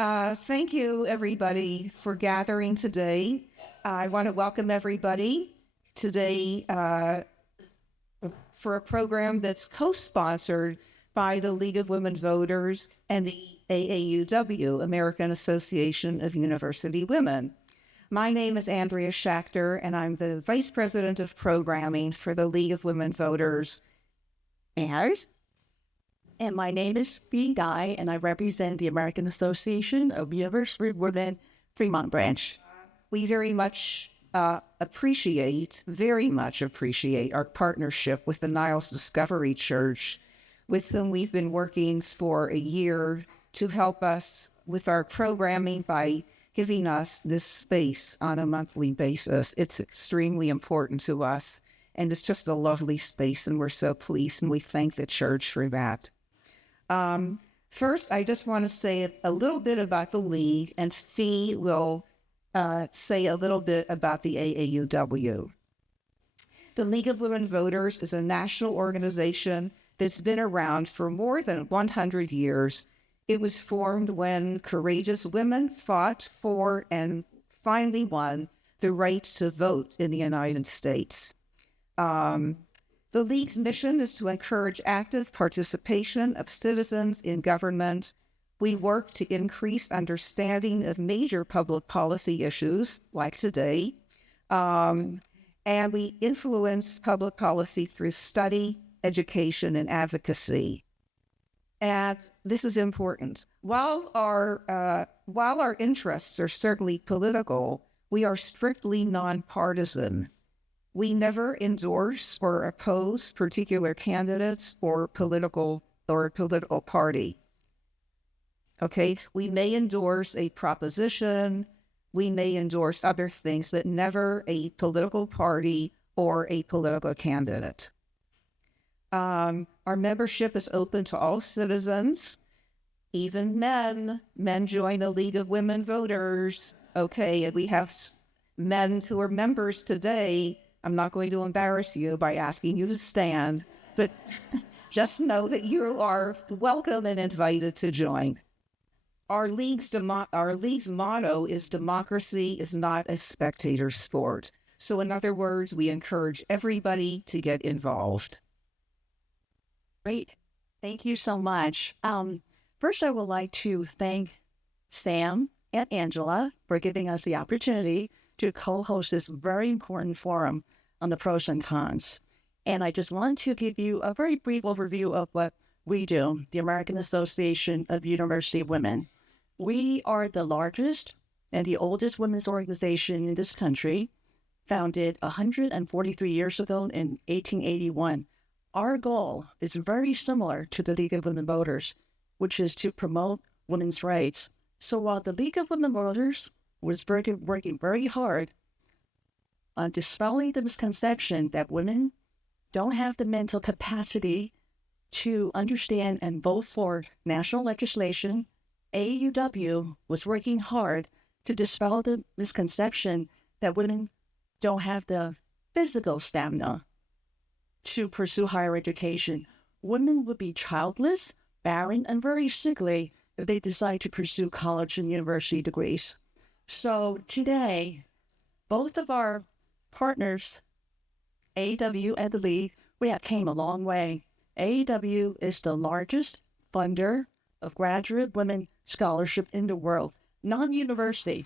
Thank you, everybody, for gathering today. I want to welcome everybody today for a program that's co-sponsored by the League of Women Voters and the AAUW, American Association of University Women. My name is Andrea Schachter, and I'm the Vice President of Programming for the League of Women Voters. And my name is Bee Guy, and I represent the American Association of University Women Fremont Branch. We very much appreciate our partnership with the Niles Discovery Church, with whom we've been working for a year to help us with our programming by giving us this space on a monthly basis. It's extremely important to us, and it's just a lovely space, and we're so pleased, and we thank the church for that. First, I just want to say a little bit about the League, and Fee will say a little bit about the AAUW. The League of Women Voters is a national organization that's been around for more than 100 years. It was formed when courageous women fought for and finally won the right to vote in the United States. The League's mission is to encourage active participation of citizens in government. We work to increase understanding of major public policy issues, like today, and we influence public policy through study, education, and advocacy. And this is important. While our interests are certainly political, we are strictly nonpartisan. We never endorse or oppose particular candidates or a political party. Okay, we may endorse a proposition, we may endorse other things, but never a political party or a political candidate. Our membership is open to all citizens, even men. Men join the League of Women Voters. Okay, and we have men who are members today. I'm not going to embarrass you by asking you to stand, but just know that you are welcome and invited to join. Our league's motto is democracy is not a spectator sport. So in other words, we encourage everybody to get involved. Great. Thank you so much. First, I would like to thank Sam and Angela for giving us the opportunity to co-host this very important forum on the pros and cons. And I just want to give you a very brief overview of what we do, the American Association of University Women. We are the largest and the oldest women's organization in this country, founded 143 years ago in 1881. Our goal is very similar to the League of Women Voters, which is to promote women's rights. So while the League of Women Voters was working very hard on dispelling the misconception that women don't have the mental capacity to understand and vote for national legislation, AAUW was working hard to dispel the misconception that women don't have the physical stamina to pursue higher education. Women would be childless, barren, and very sickly if they decide to pursue college and university degrees. So today, both of our partners, AAW and the League, we have came a long way. AAW is the largest funder of graduate women scholarship in the world. Non-university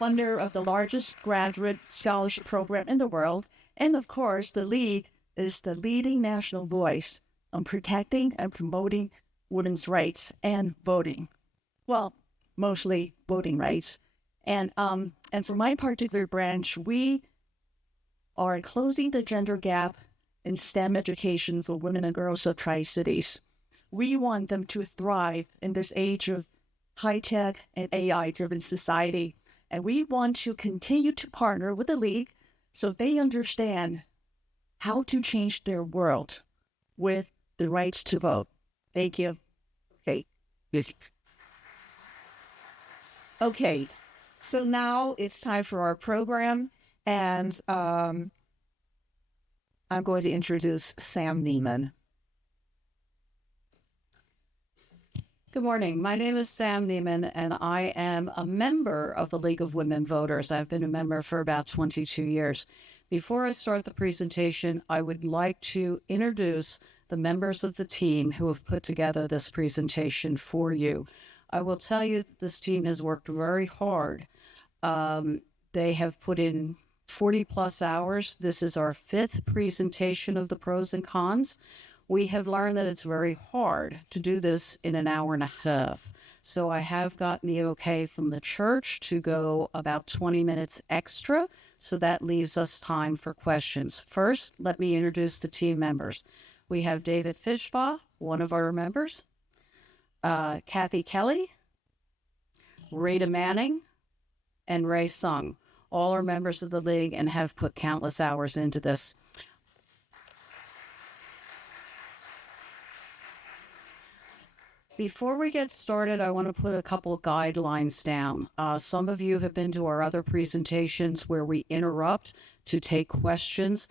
funder of the largest graduate scholarship program in the world. And of course, the League is the leading national voice on protecting and promoting women's rights and voting. Well, mostly voting rights. And for my particular branch, we are closing the gender gap in STEM education for women and girls of Tri-Cities. We want them to thrive in this age of high-tech and AI-driven society. And we want to continue to partner with the League so they understand how to change their world with the rights to vote. Thank you. Okay, so now it's time for our program, and I'm going to introduce Sam Neiman. Good morning. My name is Sam Neiman, and I am a member of the League of Women Voters. I've been a member for about 22 years. Before I start the presentation, I would like to introduce the members of the team who have put together this presentation for you. I will tell you that this team has worked very hard. They have put in 40 plus hours. This is our 5th presentation of the pros and cons. We have learned that it's very hard to do this in an hour and a half. So I have gotten the okay from the church to go about 20 minutes extra. So that leaves us time for questions. First, let me introduce the team members. We have David Fishbaugh, one of our members, Kathy Kelly, Rita Manning, and Ray Sung. All are members of the league and have put countless hours into this. Before we get started, I want to put a couple of guidelines down. Some of you have been to our other presentations where we interrupt to take questions.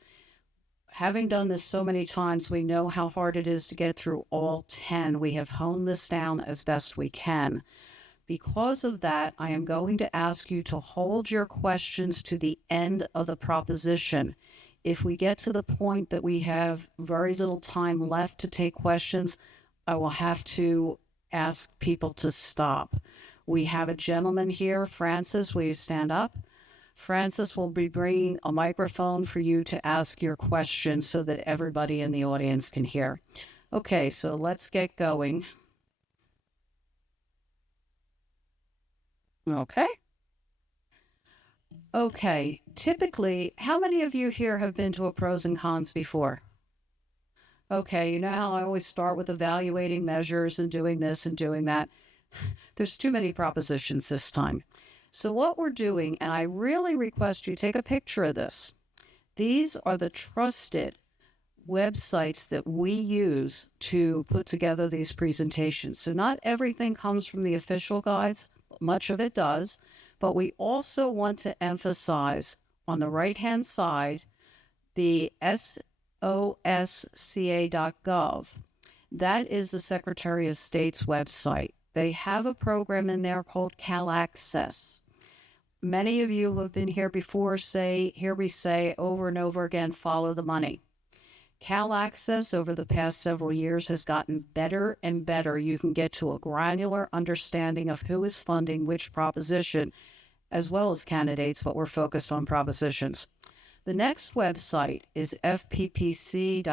Having done this so many times, we know how hard it is to get through all 10. We have honed this down as best we can. Because of that, I am going to ask you to hold your questions to the end of the proposition. If we get to the point that we have very little time left to take questions, I will have to ask people to stop. We have a gentleman here, Francis, will you stand up? Francis will be bringing a microphone for you to ask your questions so that everybody in the audience can hear. Okay, so let's get going. Okay, typically, how many of you here have been to a pros and cons before? Okay, you know how I always start with evaluating measures and doing this and doing that. There's too many propositions this time. So what we're doing, and I really request you take a picture of this. These are the trusted websites that we use to put together these presentations. So not everything comes from the official guides, much of it does, but we also want to emphasize on the right-hand side, the osca.gov. That is the Secretary of State's website. They have a program in there called Cal Access. Many of you who have been here before hear me say over and over again, follow the money. Cal Access over the past several years has gotten better and better. You can get to a granular understanding of who is funding which proposition, as well as candidates, but we're focused on propositions. The next website is fppc.ca.gov.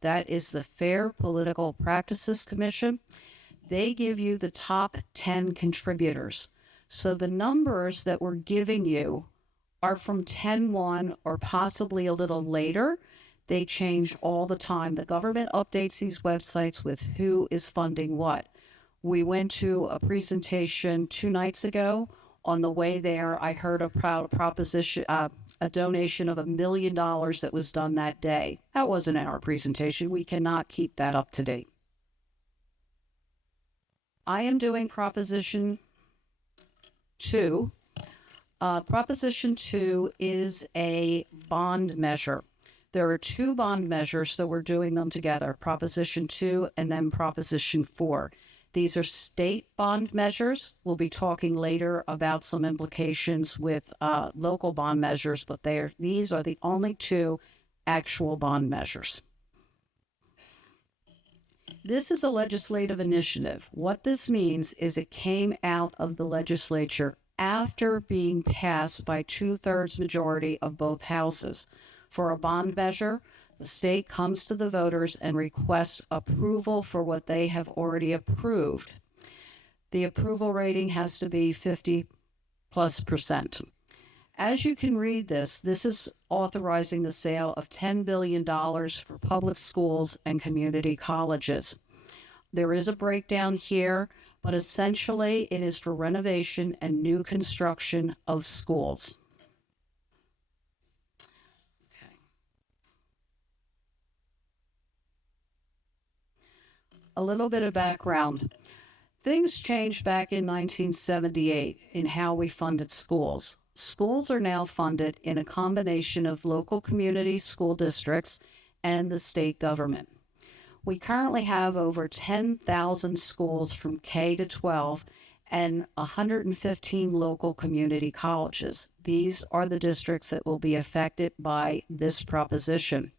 That is the Fair Political Practices Commission. They give you the top 10 contributors. So the numbers that we're giving you are from 10-1 or possibly a little later. They change all the time. The government updates these websites with who is funding what. We went to a presentation 2 nights ago. On the way there, I heard a donation of $1 million that was done that day. That wasn't our presentation. We cannot keep that up to date. I am doing Proposition 2. Proposition 2 is a bond measure. There are 2 bond measures, so we're doing them together, Proposition 2 and then Proposition 4. These are state bond measures. We'll be talking later about some implications with local bond measures, but these are the only 2 actual bond measures. This is a legislative initiative. What this means is it came out of the legislature after being passed by 2/3 majority of both houses. For a bond measure, the state comes to the voters and requests approval for what they have already approved. The approval rating has to be 50+%. As you can read this is authorizing the sale of $10 billion for public schools and community colleges. There is a breakdown here, but essentially it is for renovation and new construction of schools. A little bit of background. Things changed back in 1978 in how we funded schools. Schools are now funded in a combination of local community school districts and the state government. We currently have over 10,000 schools from K to 12 and 115 local community colleges. These are the districts that will be affected by this proposition.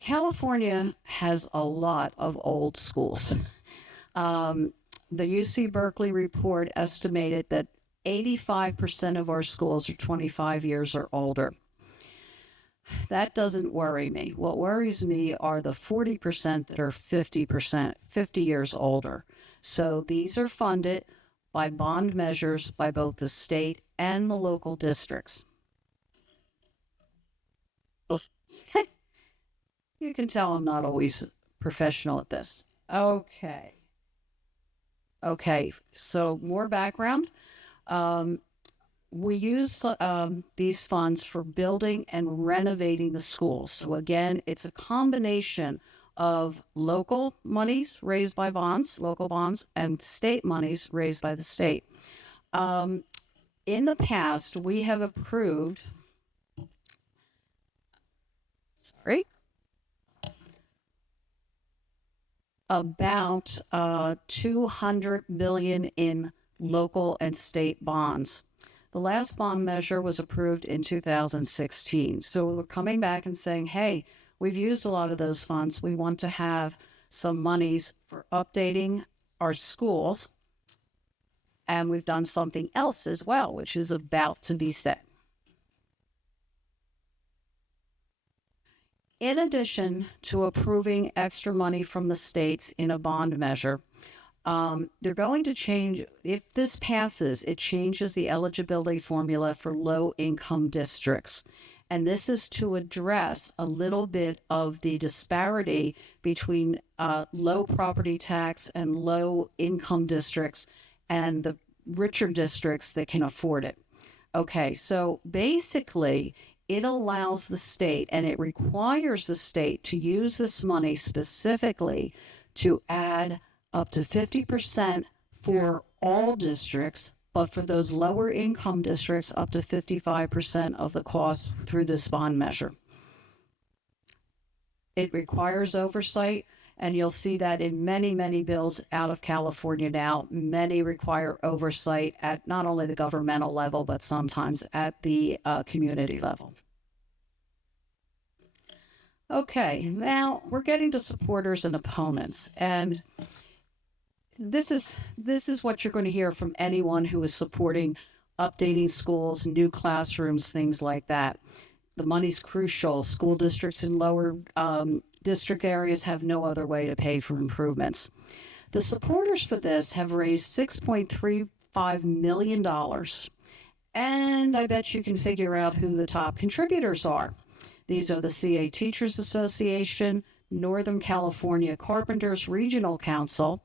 California has a lot of old schools. The UC Berkeley report estimated that 85% of our schools are 25 years or older. That doesn't worry me. What worries me are the 40% that are 50 years older. So these are funded by bond measures by both the state and the local districts. You can tell I'm not always professional at this. Okay, so more background. We use these funds for building and renovating the schools. So again, it's a combination of local monies raised by bonds, local bonds, and state monies raised by the state. In the past, we have approved, about $200 billion in local and state bonds. The last bond measure was approved in 2016. So we're coming back and saying, hey, we've used a lot of those funds. We want to have some monies for updating our schools. And we've done something else as well, which is about to be said. In addition to approving extra money from the states in a bond measure, they're going to change, if this passes, it changes the eligibility formula for low-income districts. And this is to address a little bit of the disparity between low property tax and low-income districts and the richer districts that can afford it. Okay, so basically, it allows the state and it requires the state to use this money specifically to add up to 50% for all districts, but for those lower income districts, up to 55% of the cost through this bond measure. It requires oversight, and you'll see that in many, many bills out of California now. Many require oversight at not only the governmental level, but sometimes at the community level. Okay, now we're getting to supporters and opponents, and this is what you're going to hear from anyone who is supporting updating schools, new classrooms, things like that. The money's crucial. School districts in lower district areas have no other way to pay for improvements. The supporters for this have raised $6.35 million, and I bet you can figure out who the top contributors are. These are the CA Teachers Association, Northern California Carpenters Regional Council,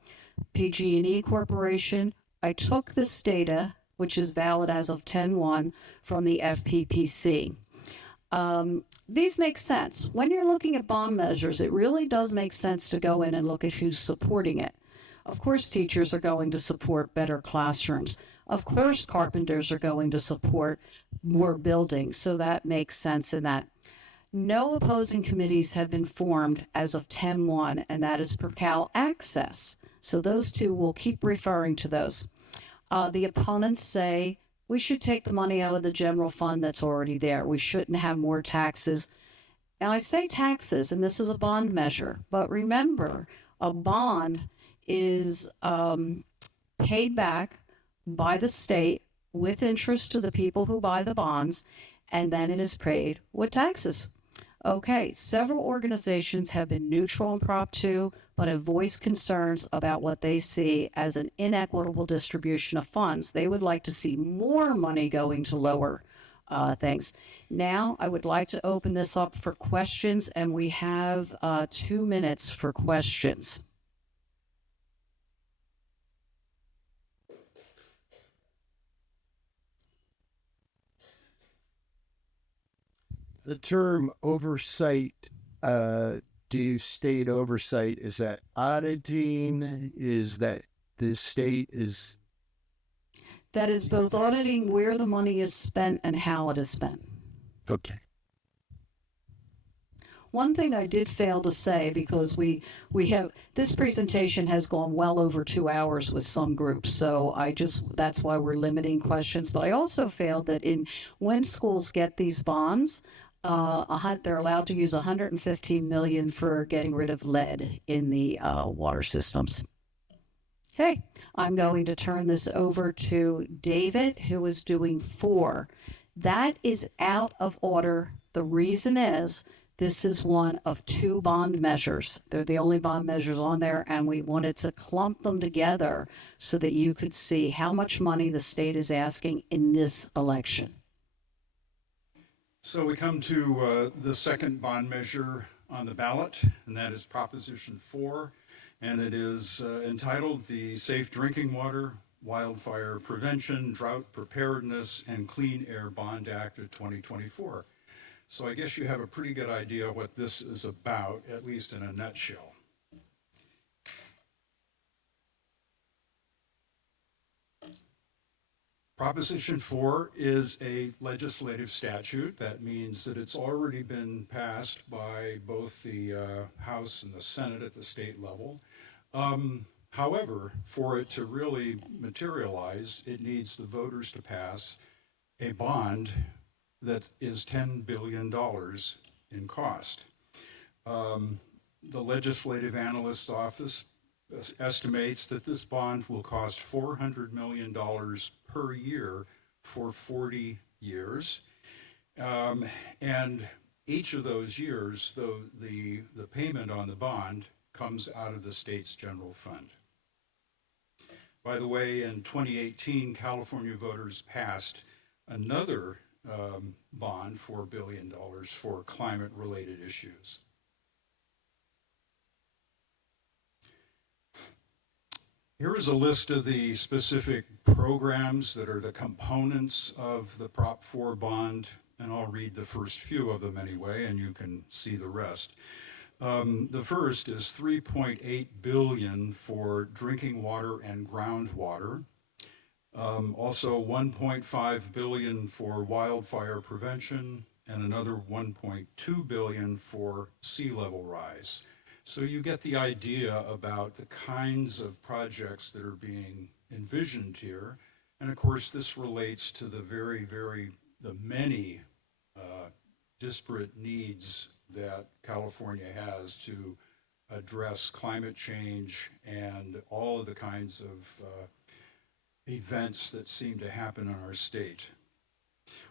PG&E Corporation. I took this data, which is valid as of 10/1, from the FPPC. These make sense. When you're looking at bond measures, it really does make sense to go in and look at who's supporting it. Of course, teachers are going to support better classrooms. Of course, carpenters are going to support more buildings, so that makes sense in that. No opposing committees have been formed as of 10/1, and that is per Cal Access. So those two, will keep referring to those. The opponents say we should take the money out of the general fund that's already there. We shouldn't have more taxes. And I say taxes, and this is a bond measure, but remember, a bond is paid back by the state with interest to the people who buy the bonds, and then it is paid with taxes. Okay, several organizations have been neutral in Prop 2, but have voiced concerns about what they see as an inequitable distribution of funds. They would like to see more money going to lower things. Now, I would like to open this up for questions, and we have 2 minutes for questions. The term oversight, do state oversight, is that auditing? Is that the state is? That is both auditing where the money is spent and how it is spent. Okay. One thing I did fail to say, because we have, this presentation has gone well over 2 hours with some groups, so that's why we're limiting questions. But I also failed that when schools get these bonds, they're allowed to use 115 million for getting rid of lead in the water systems. Okay, I'm going to turn this over to David, who is doing 4. That is out of order. The reason is this is one of 2 bond measures. They're the only bond measures on there, and we wanted to clump them together so that you could see how much money the state is asking in this election. So we come to the second bond measure on the ballot, and that is Proposition 4, and it is entitled the Safe Drinking Water, Wildfire Prevention, Drought Preparedness, and Clean Air Bond Act of 2024. So I guess you have a pretty good idea what this is about, at least in a nutshell. Proposition 4 is a legislative statute. That means that it's already been passed by both the House and the Senate at the state level. However, for it to really materialize, it needs the voters to pass a bond that is $10 billion in cost. The Legislative Analyst's Office estimates that this bond will cost $400 million per year for 40 years. And each of those years, the payment on the bond comes out of the state's general fund. By the way, in 2018, California voters passed another bond, $4 billion, for climate-related issues. Here is a list of the specific programs that are the components of the Prop 4 bond, and I'll read the first few of them anyway, and you can see the rest. The first is $3.8 billion for drinking water and groundwater. Also $1.5 billion for wildfire prevention, and another $1.2 billion for sea level rise. So you get the idea about the kinds of projects that are being envisioned here. And of course, this relates to the many disparate needs that California has to address climate change and all of the kinds of events that seem to happen in our state.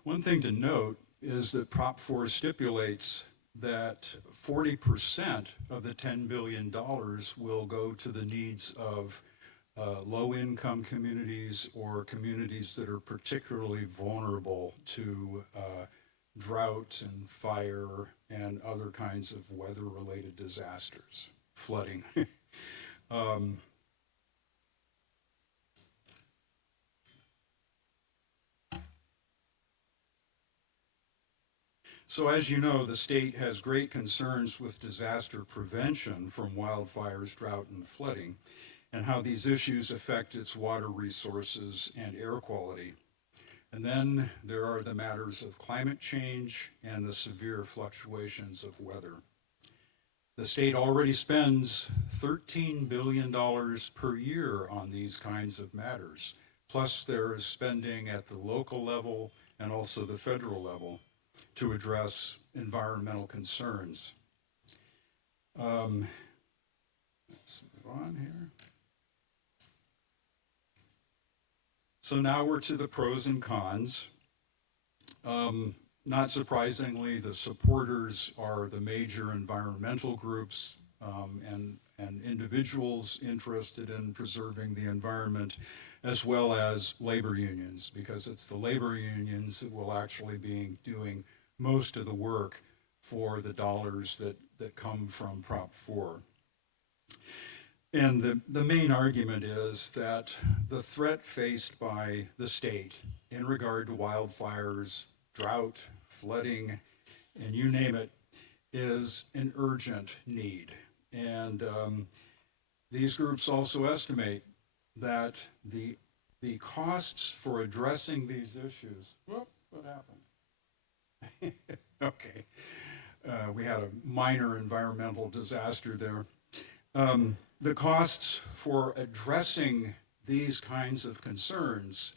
One thing to note is that Prop 4 stipulates that 40% of the $10 billion will go to the needs of low-income communities or communities that are particularly vulnerable to drought and fire and other kinds of weather-related disasters, flooding. So as you know, the state has great concerns with disaster prevention from wildfires, drought, and flooding, and how these issues affect its water resources and air quality. And then there are the matters of climate change and the severe fluctuations of weather. The state already spends $13 billion per year on these kinds of matters. Plus there is spending at the local level and also the federal level to address environmental concerns. Let's move on here. So now we're to the pros and cons. Not surprisingly, the supporters are the major environmental groups and individuals interested in preserving the environment, as well as labor unions, because it's the labor unions that will actually be doing most of the work for the dollars that come from Prop 4. And the main argument is that the threat faced by the state in regard to wildfires, drought, flooding, and you name it, is an urgent need. And these groups also estimate that the costs for addressing these issues, what happened? Okay. we had a minor environmental disaster there. The costs for addressing these kinds of concerns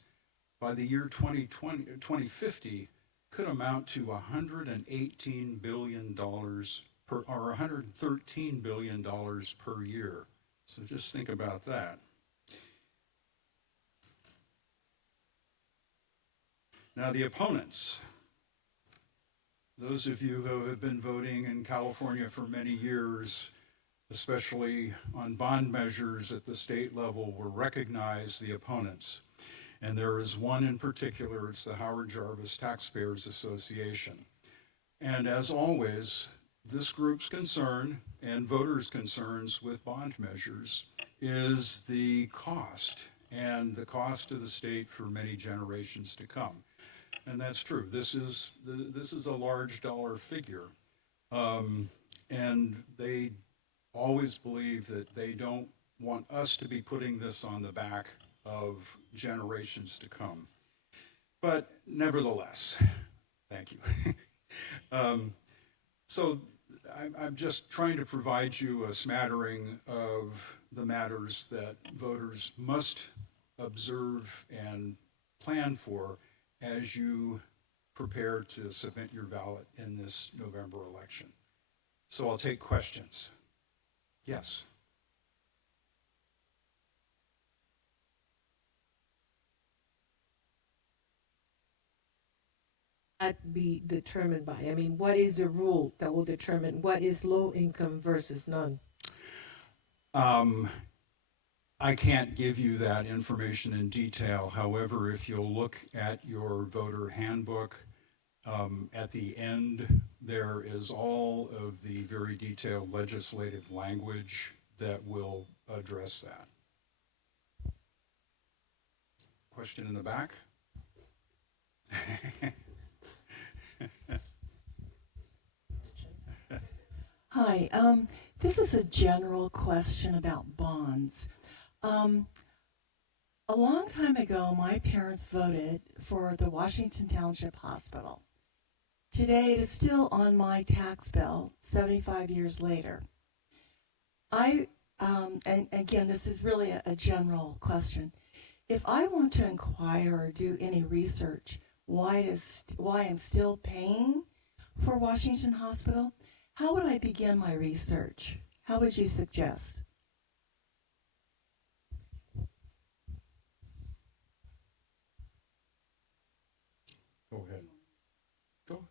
by the year 2050 could amount to $118 billion or $113 billion per year. So just think about that. Now the opponents, those of you who have been voting in California for many years, especially on bond measures at the state level, will recognize the opponents. And there is one in particular, it's the Howard Jarvis Taxpayers Association. And as always, this group's concern and voters' concerns with bond measures is the cost, and the cost to the state for many generations to come. And that's true. This is a large dollar figure. And they always believe that they don't want us to be putting this on the back of generations to come. But nevertheless, thank you. So I'm just trying to provide you a smattering of the matters that voters must observe and plan for as you prepare to submit your ballot in this November election. So I'll take questions. Yes. That be determined by? I mean, what is the rule that will determine what is low income versus none? I can't give you that information in detail. However, if you'll look at your voter handbook, at the end, there is all of the very detailed legislative language that will address that. Question in the back? Hi, this is a general question about bonds. A long time ago, my parents voted for the Washington Township Hospital. Today, it is still on my tax bill, 75 years later. And again, this is really a general question. If I want to inquire or do any research why I'm still paying for Washington Hospital, how would I begin my research? How would you suggest? Go ahead. Go.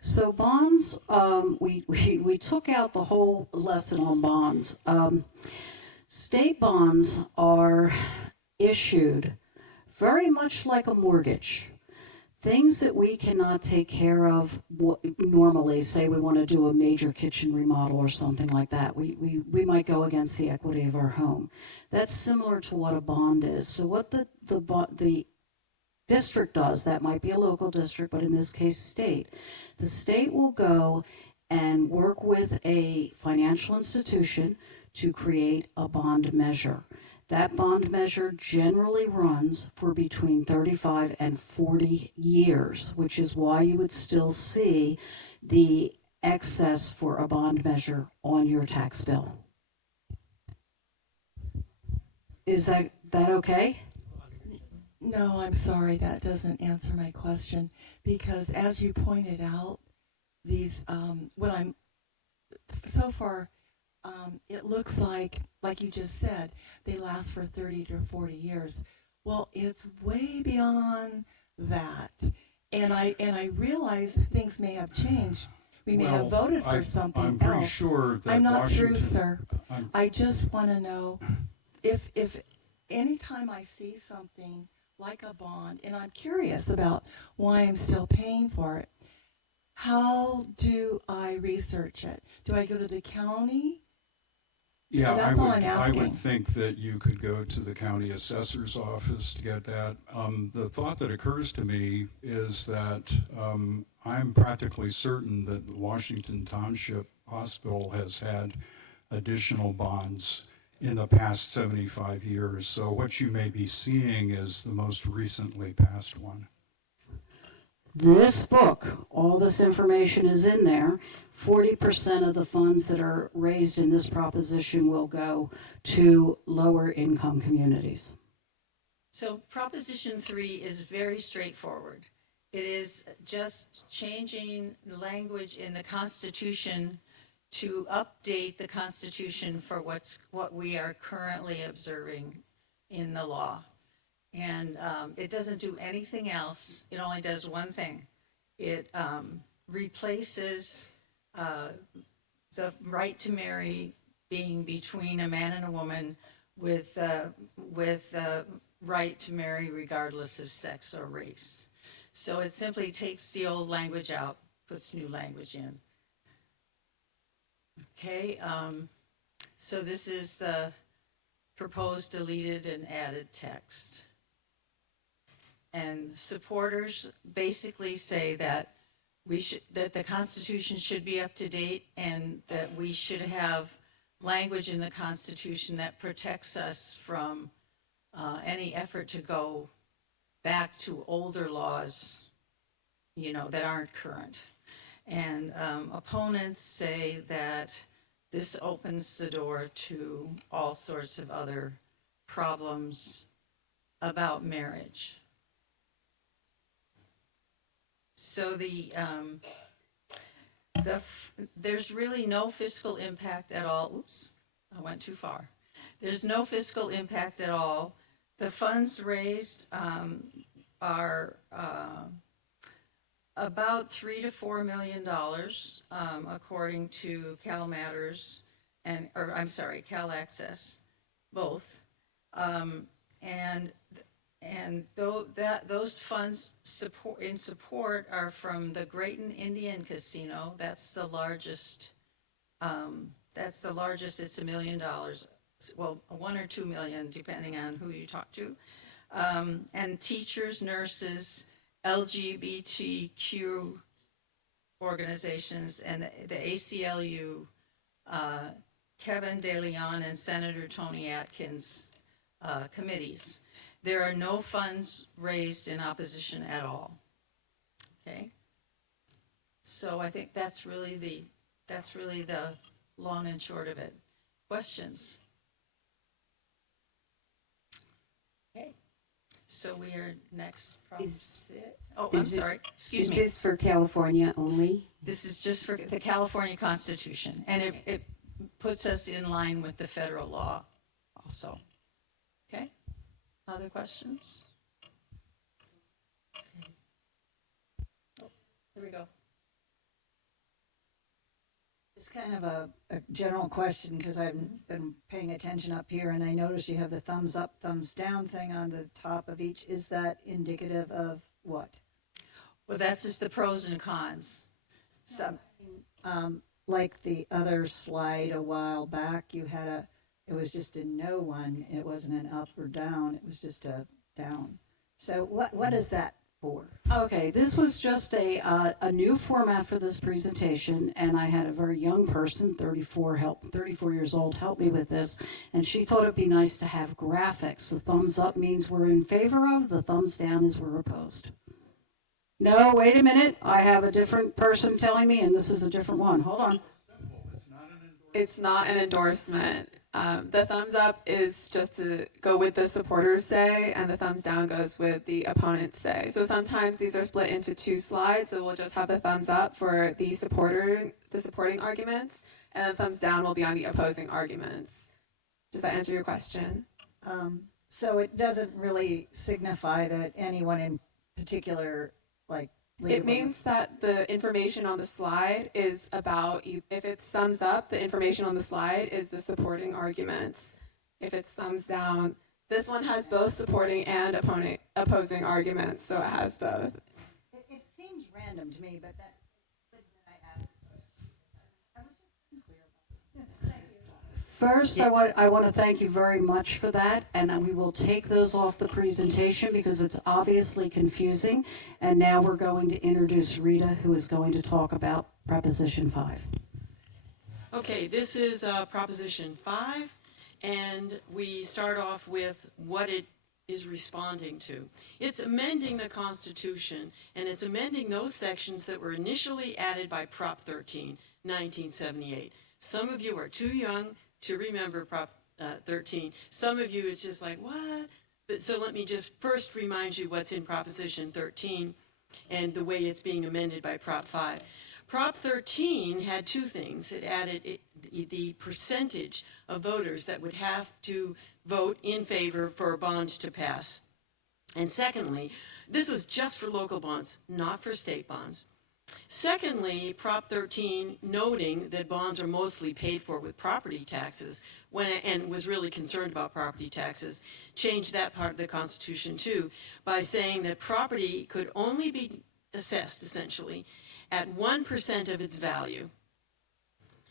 So bonds, we took out the whole lesson on bonds. State bonds are issued very much like a mortgage. Things that we cannot take care of normally, say we want to do a major kitchen remodel or something like that, we might go against the equity of our home. That's similar to what a bond is. So what the district does, that might be a local district, but in this case state, the state will go and work with a financial institution to create a bond measure. That bond measure generally runs for between 35 and 40 years, which is why you would still see the excess for a bond measure on your tax bill. Is that okay? No, I'm sorry, that doesn't answer my question, because as you pointed out, these, so far, it looks like you just said, they last for 30 to 40 years. Well, it's way beyond that. And I realize things may have changed. We may have voted for something else. I'm pretty sure that I'm not Washington, through, sir. I just want to know if anytime I see something like a bond, and I'm curious about why I'm still paying for it, how do I research it? Do I go to the county? Yeah, That's all I'm I asking. would think that you could go to the county assessor's office to get that. The thought that occurs to me is that I'm practically certain that the Washington Township Hospital has had additional bonds in the past 75 years. So what you may be seeing is the most recently passed one. This book, all this information is in there. 40% of the funds that are raised in this proposition will go to lower income communities. So Proposition 3 is very straightforward. It is just changing the language in the Constitution to update the Constitution for what we are currently observing in the law. And it doesn't do anything else. It only does one thing. It replaces the right to marry being between a man and a woman with the right to marry regardless of sex or race. So it simply takes the old language out, puts new language in. Okay, so this is the proposed deleted and added text. And supporters basically say that that the Constitution should be up to date and that we should have language in the Constitution that protects us from any effort to go back to older laws, that aren't current. And opponents say that this opens the door to all sorts of other problems about marriage. So there's really no fiscal impact at all. Oops, I went too far. There's no fiscal impact at all. The funds raised are about $3 to $4 million, according to Cal Matters Cal Access, both, and those funds support are from the Grayton Indian Casino. That's the largest. It's $1 million. Well, 1 or 2 million, depending on who you talk to. And teachers, nurses, LGBTQ organizations, and the ACLU, Kevin DeLeon and Senator Tony Atkins committees. There are no funds raised in opposition at all. Okay? So I think that's really the long and short of it. Questions? Okay. So we are next. I'm sorry. Excuse me. Is this for California only? This is just for the California Constitution, and it puts us in line with the federal law also. Okay? Other questions? Okay. Oh, here we go. Just kind of a general question, because I've been paying attention up here, and I notice you have the thumbs up, thumbs down thing on the top of each. Is that indicative of what? Well, that's just the pros and cons. So, like the other slide a while back, it was just a no one. It wasn't an up or down. It was just a down. So what is that for? Okay, this was just a new format for this presentation, and I had a very young person, 34 years old, help me with this, and she thought it'd be nice to have graphics. The thumbs up means we're in favor of, the thumbs down is we're opposed. No, wait a minute, I have a different person telling me, and this is a different one. Hold on. It's not an endorsement. The thumbs up is just to go with the supporters say, and the thumbs down goes with the opponents say. So sometimes these are split into two slides, so we'll just have the thumbs up for the supporting arguments, and the thumbs down will be on the opposing arguments. Does that answer your question? So it doesn't really signify that anyone in particular, like, It means that the information on the slide is about, if it's thumbs up, the information on the slide is the supporting arguments. If it's thumbs down, this one has both supporting and opposing arguments, so it has both. It seems random to me, but that I asked. I was just unclear about it. Thank you. First, I want to thank you very much for that, and we will take those off the presentation because it's obviously confusing. And now we're going to introduce Rita, who is going to talk about Proposition 5. Okay, this is Proposition 5, and we start off with what it is responding to. It's amending the Constitution, and it's amending those sections that were initially added by Prop 13, 1978. Some of you are too young to remember Prop 13. Some of you, it's just like, what? But so let me just first remind you what's in Proposition 13 and the way it's being amended by Prop 5. Prop 13 had two things. It added the percentage of voters that would have to vote in favor for a bond to pass. And secondly, this was just for local bonds, not for state bonds. Secondly, Prop 13, noting that bonds are mostly paid for with property taxes, and was really concerned about property taxes, changed that part of the Constitution too, by saying that property could only be assessed, essentially, at 1% of its value.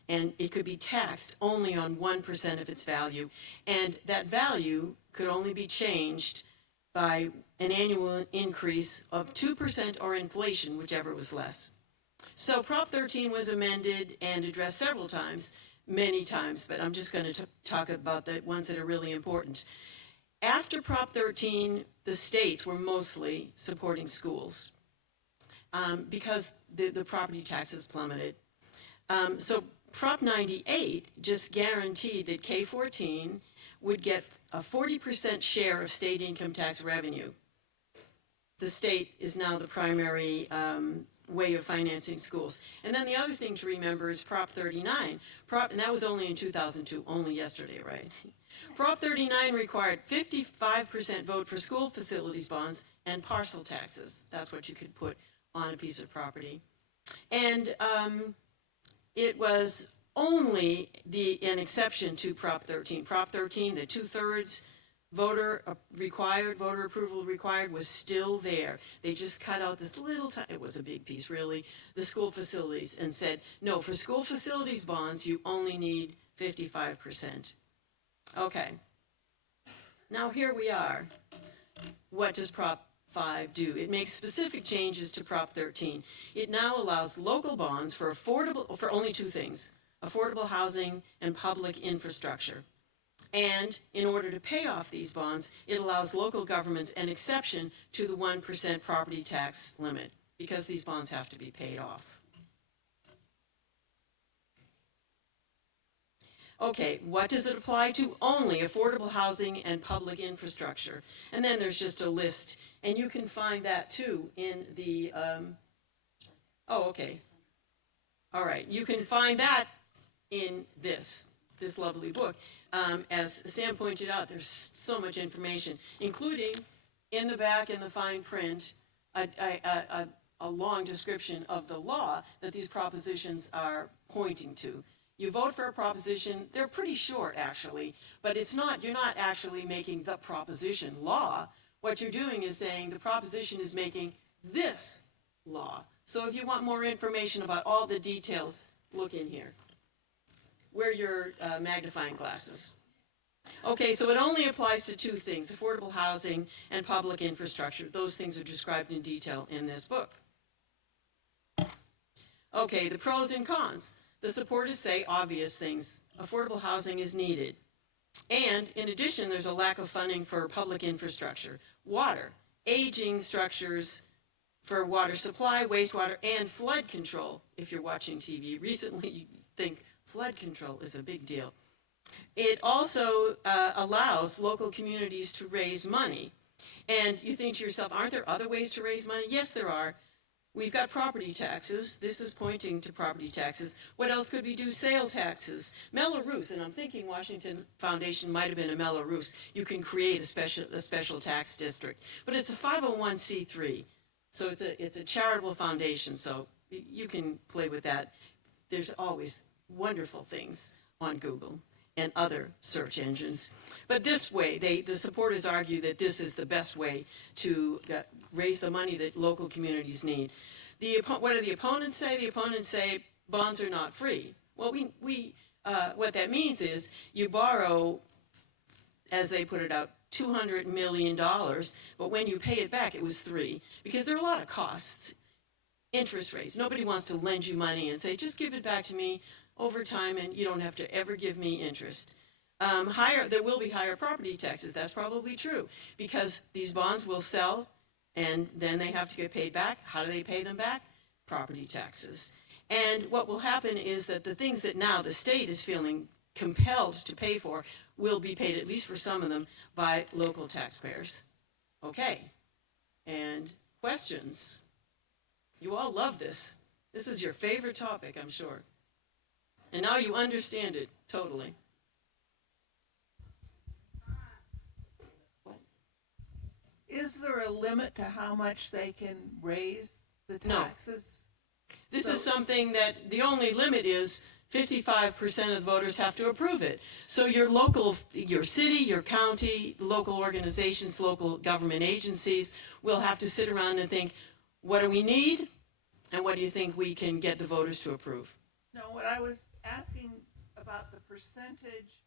And it could be taxed only on 1% of its value. And that value could only be changed by an annual increase of 2% or inflation, whichever was less. So Prop 13 was amended and addressed several times, many times, but I'm just going to talk about the ones that are really important. After Prop 13, the states were mostly supporting schools because the property taxes plummeted. So Prop 98 just guaranteed that K-14 would get a 40% share of state income tax revenue. The state is now the primary way of financing schools. And then the other thing to remember is Prop 39. And that was only in 2002, only yesterday, right? Prop 39 required 55% vote for school facilities bonds and parcel taxes. That's what you could put on a piece of property. And it was only an exception to Prop 13. Prop 13, the 2/3 voter approval required was still there. They just cut out this little it was a big piece really, the school facilities, and said, no, for school facilities bonds, you only need 55%. Okay. Now here we are. What does Prop 5 do? It makes specific changes to Prop 13. It now allows local bonds for only two things: affordable housing and public infrastructure. And in order to pay off these bonds, it allows local governments an exception to the 1% property tax limit, because these bonds have to be paid off. Okay, what does it apply to? Only affordable housing and public infrastructure. And then there's just a list, and you can find that too in the, okay. All right, you can find that in this lovely book. As Sam pointed out, there's so much information, including in the back in the fine print, a long description of the law that these propositions are pointing to. You vote for a proposition, they're pretty short actually, but you're not actually making the proposition law. What you're doing is saying the proposition is making this law. So if you want more information about all the details, look in here. Wear your magnifying glasses. Okay, so it only applies to two things: affordable housing and public infrastructure. Those things are described in detail in this book. Okay, the pros and cons. The supporters say obvious things. Affordable housing is needed. And in addition, there's a lack of funding for public infrastructure. Water, aging structures for water supply, wastewater, and flood control. If you're watching TV recently, you think flood control is a big deal. It also allows local communities to raise money. And you think to yourself, aren't there other ways to raise money? Yes, there are. We've got property taxes. This is pointing to property taxes. What else could we do? Sale taxes. Mello-Roos, and I'm thinking Washington Foundation might have been a Mello-Roos. You can create a special tax district. But it's a 501c3. So it's a charitable foundation, so you can play with that. There's always wonderful things on Google and other search engines. But this way, the supporters argue that this is the best way to raise the money that local communities need. What do the opponents say? The opponents say bonds are not free. Well, what that means is you borrow, as they put it out, $200 million, but when you pay it back, it was $3 million, because there are a lot of costs. Interest rates. Nobody wants to lend you money and say, just give it back to me over time and you don't have to ever give me interest. there will be higher property taxes. That's probably true because these bonds will sell and then they have to get paid back. How do they pay them back? Property taxes. And what will happen is that the things that now the state is feeling compelled to pay for will be paid, at least for some of them, by local taxpayers. Okay. And questions? You all love this. This is your favorite topic, I'm sure. And now you understand it totally. Is there a limit to how much they can raise the No. taxes? This is something that the only limit is 55% of the voters have to approve it. So your local, your city, your county, local organizations, local government agencies will have to sit around and think, what do we need? And what do you think we can get the voters to approve? No, what I was asking about the percentage,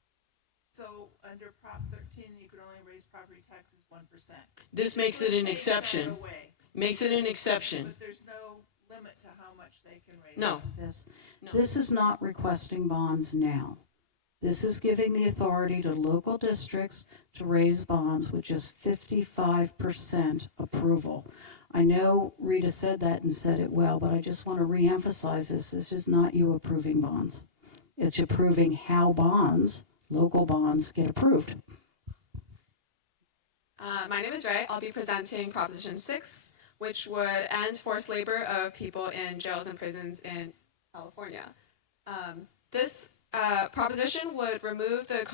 so under Prop 13, you could only raise property taxes 1%. This makes it an exception. Makes it an exception. But there's no limit to how much they can raise. No. This is not requesting bonds now. This is giving the authority to local districts to raise bonds with just 55% approval. I know Rita said that and said it well, but I just want to reemphasize this. This is not you approving bonds. It's approving how bonds, local bonds, get approved. My name is Ray. I'll be presenting Proposition 6, which would end forced labor of people in jails and prisons in California. This proposition would remove the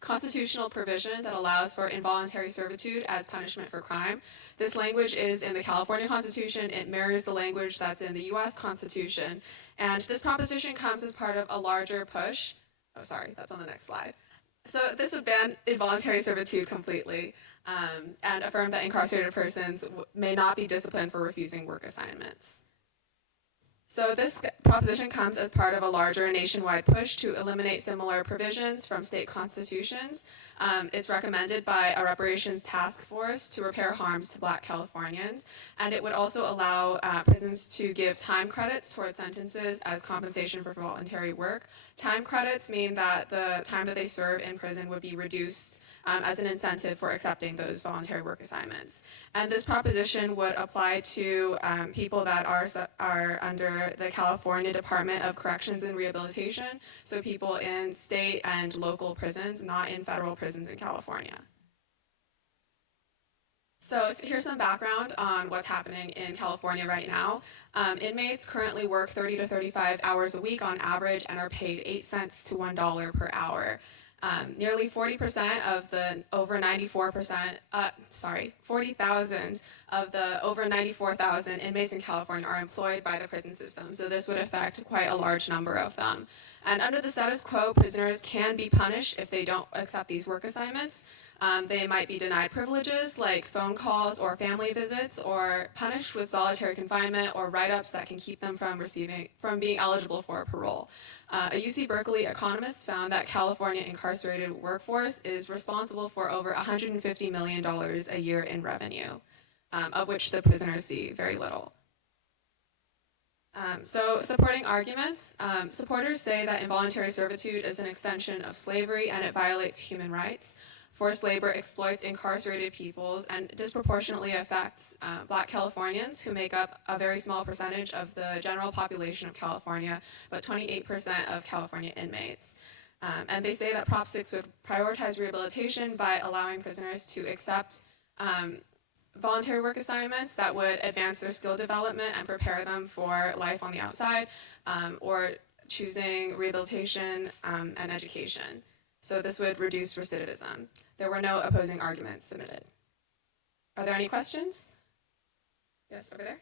constitutional provision that allows for involuntary servitude as punishment for crime. This language is in the California Constitution. It mirrors the language that's in the U.S. Constitution. And this proposition comes as part of a larger push. Oh, sorry, that's on the next slide. So this would ban involuntary servitude completely and affirm that incarcerated persons may not be disciplined for refusing work assignments. So this proposition comes as part of a larger nationwide push to eliminate similar provisions from state constitutions. It's recommended by a reparations task force to repair harms to Black Californians, and it would also allow prisons to give time credits towards sentences as compensation for voluntary work. Time credits mean that the time that they serve in prison would be reduced as an incentive for accepting those voluntary work assignments. And this proposition would apply to people that are under the California Department of Corrections and Rehabilitation, so people in state and local prisons, not in federal prisons in California. So here's some background on what's happening in California right now. Inmates currently work 30 to 35 hours a week on average and are paid 8 cents to $1 per hour. Nearly 40% of the over 40,000 of the over 94,000 inmates in California are employed by the prison system. So this would affect quite a large number of them. And under the status quo, prisoners can be punished if they don't accept these work assignments. They might be denied privileges like phone calls or family visits, or punished with solitary confinement or write-ups that can keep them from being eligible for parole. A UC Berkeley economist found that California incarcerated workforce is responsible for over $150 million a year in revenue, of which the prisoners see very little. So supporting arguments, supporters say that involuntary servitude is an extension of slavery and it violates human rights. Forced labor exploits incarcerated peoples and disproportionately affects Black Californians, who make up a very small percentage of the general population of California, but 28% of California inmates. And they say that Prop 6 would prioritize rehabilitation by allowing prisoners to accept voluntary work assignments that would advance their skill development and prepare them for life on the outside, or choosing rehabilitation and education. So this would reduce recidivism. There were no opposing arguments submitted. Are there any questions? Yes, over there.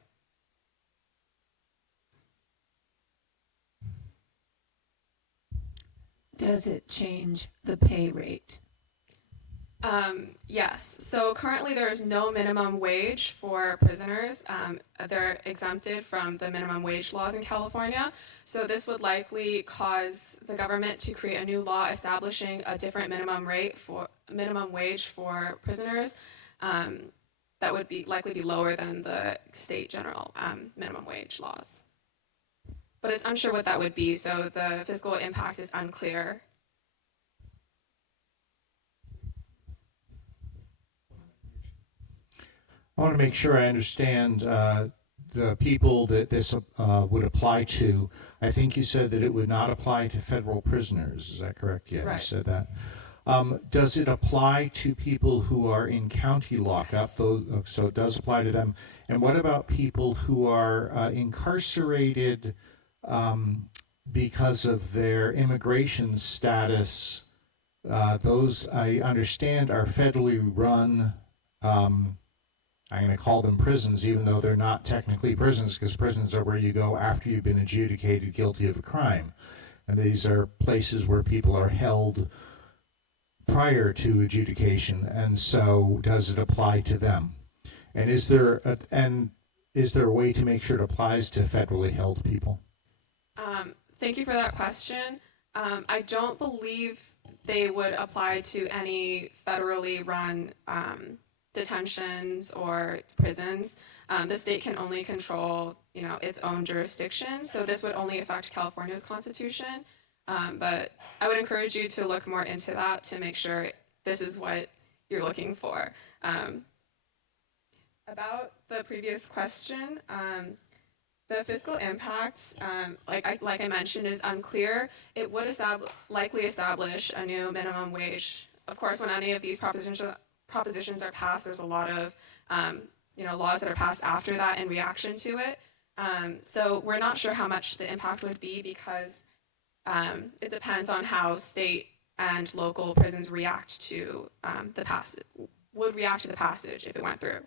Does it change the pay rate? Yes. So currently there is no minimum wage for prisoners. They're exempted from the minimum wage laws in California. So this would likely cause the government to create a new law establishing a different minimum wage for prisoners that would likely be lower than the state general minimum wage laws. But it's unsure what that would be, so the fiscal impact is unclear. I want to make sure I understand the people that this would apply to. I think you said that it would not apply to federal prisoners. Is that correct? Yeah, Right. you said that. Does it apply to people who are in county lockup? Yes. So it does apply to them. And what about people who are incarcerated because of their immigration status? Those, I understand, are federally run. I'm going to call them prisons, even though they're not technically prisons, because prisons are where you go after you've been adjudicated guilty of a crime. And these are places where people are held prior to adjudication. And so does it apply to them? And is there a way to make sure it applies to federally held people? Thank you for that question. I don't believe they would apply to any federally run detentions or prisons. The state can only control, its own jurisdiction. So this would only affect California's constitution. But I would encourage you to look more into that to make sure this is what you're looking for. About the previous question, the fiscal impact, like I mentioned, is unclear. It would likely establish a new minimum wage. Of course, when any of these propositions are passed, there's a lot of laws that are passed after that in reaction to it. So we're not sure how much the impact would be because it depends on how state and local prisons react to the passage. Would react to the passage if it went through.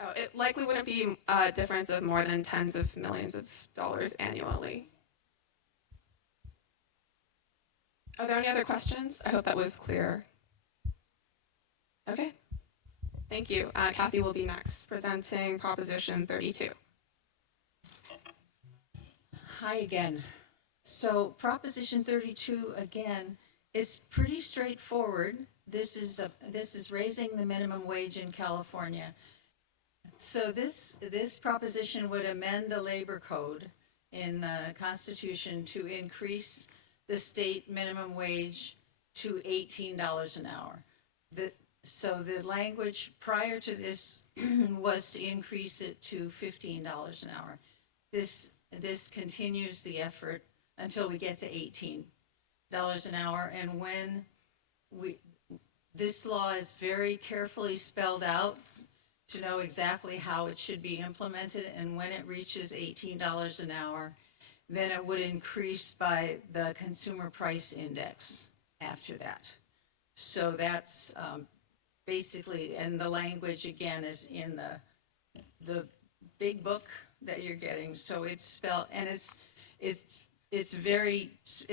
Oh, it likely wouldn't be a difference of more than tens of millions of dollars annually. Are there any other questions? I hope that was clear. Okay. Thank you. Kathy will be next, presenting Proposition 32. Hi again. So Proposition 32 again is pretty straightforward. This is raising the minimum wage in California. So this proposition would amend the labor code in the Constitution to increase the state minimum wage to $18 an hour. So the language prior to this was to increase it to $15 an hour. This continues the effort until we get to $18 an hour. And when this law is very carefully spelled out to know exactly how it should be implemented, and when it reaches $18 an hour, then it would increase by the consumer price index after that. So that's basically, and the language again is in the big book that you're getting. So it's spelled, and it's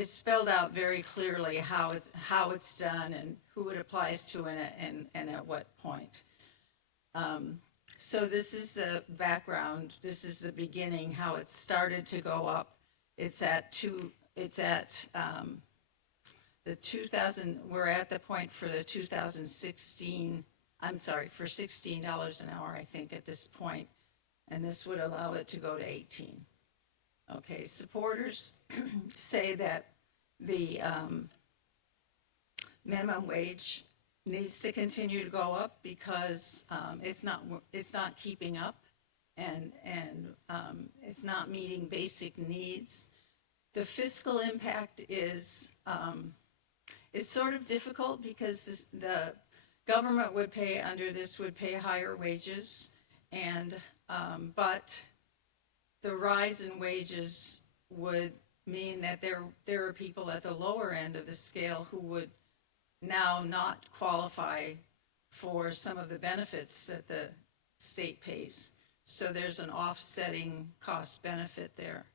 spelled out very clearly how it's done and who it applies to and at what point. So this is a background. This is the beginning, how it started to go up. It's at the 2000. We're at the point for the 2016. I'm sorry, for $16 an hour, I think, at this point, and this would allow it to go to 18. Okay, supporters say that the minimum wage needs to continue to go up because it's not keeping up, and it's not meeting basic needs. The fiscal impact is sort of difficult because the government would pay higher wages, and but the rise in wages would mean that there are people at the lower end of the scale who would now not qualify for some of the benefits that the state pays. So there's an offsetting cost benefit there.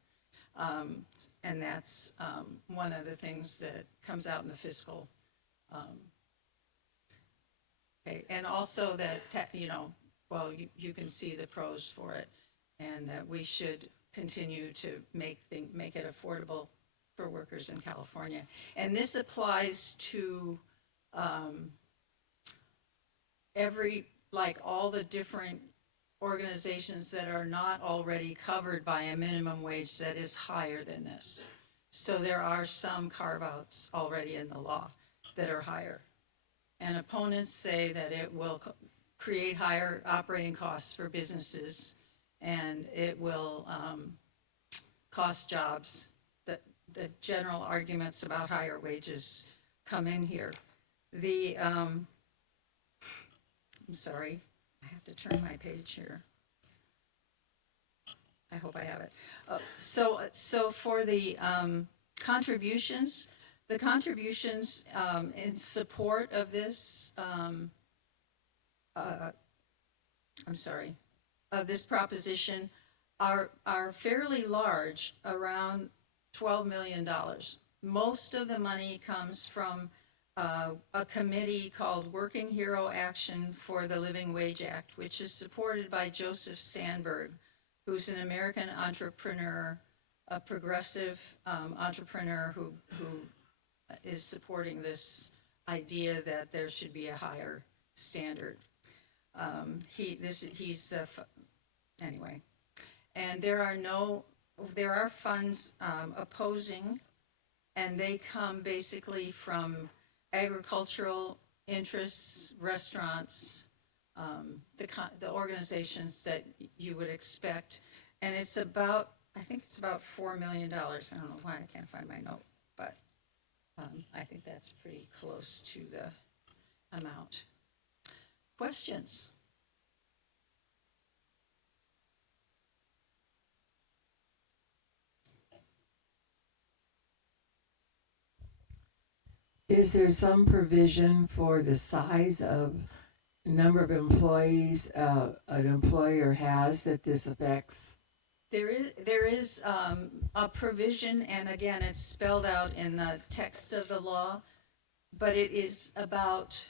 And that's one of the things that comes out in the fiscal. Okay. And also that, you can see the pros for it, and that we should continue to make it affordable for workers in California. And this applies to all the different organizations that are not already covered by a minimum wage that is higher than this. So there are some carve-outs already in the law that are higher. And opponents say that it will create higher operating costs for businesses, and it will cost jobs. The general arguments about higher wages come in here. I'm sorry, I have to turn my page here. I hope I have it. So for the contributions, in support of this, of this proposition are fairly large, around $12 million. Most of the money comes from a committee called Working Hero Action for the Living Wage Act, which is supported by Joseph Sandberg, who's an American entrepreneur, a progressive entrepreneur who is supporting this idea that there should be a higher standard. Anyway, and there are funds opposing, and they come basically from agricultural interests, restaurants, the organizations that you would expect, and I think it's about $4 million. I don't know why I can't find my note, but I think that's pretty close to the amount. Questions? Is there some provision for the size of number of employees an employer has that this affects? There is a provision, and again, it's spelled out in the text of the law, but it is about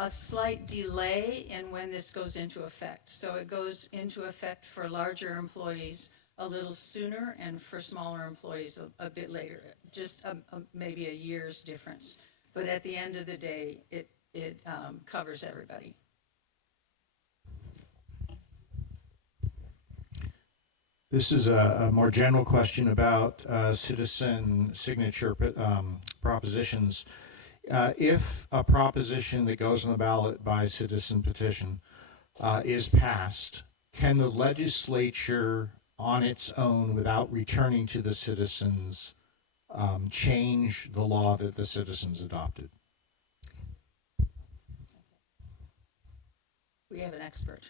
a slight delay in when this goes into effect. So it goes into effect for larger employees a little sooner, and for smaller employees a bit later, just maybe a year's difference. But at the end of the day, it covers everybody. This is a more general question about citizen signature propositions. If a proposition that goes on the ballot by citizen petition is passed, can the legislature on its own, without returning to the citizens, change the law that the citizens adopted? We have an expert.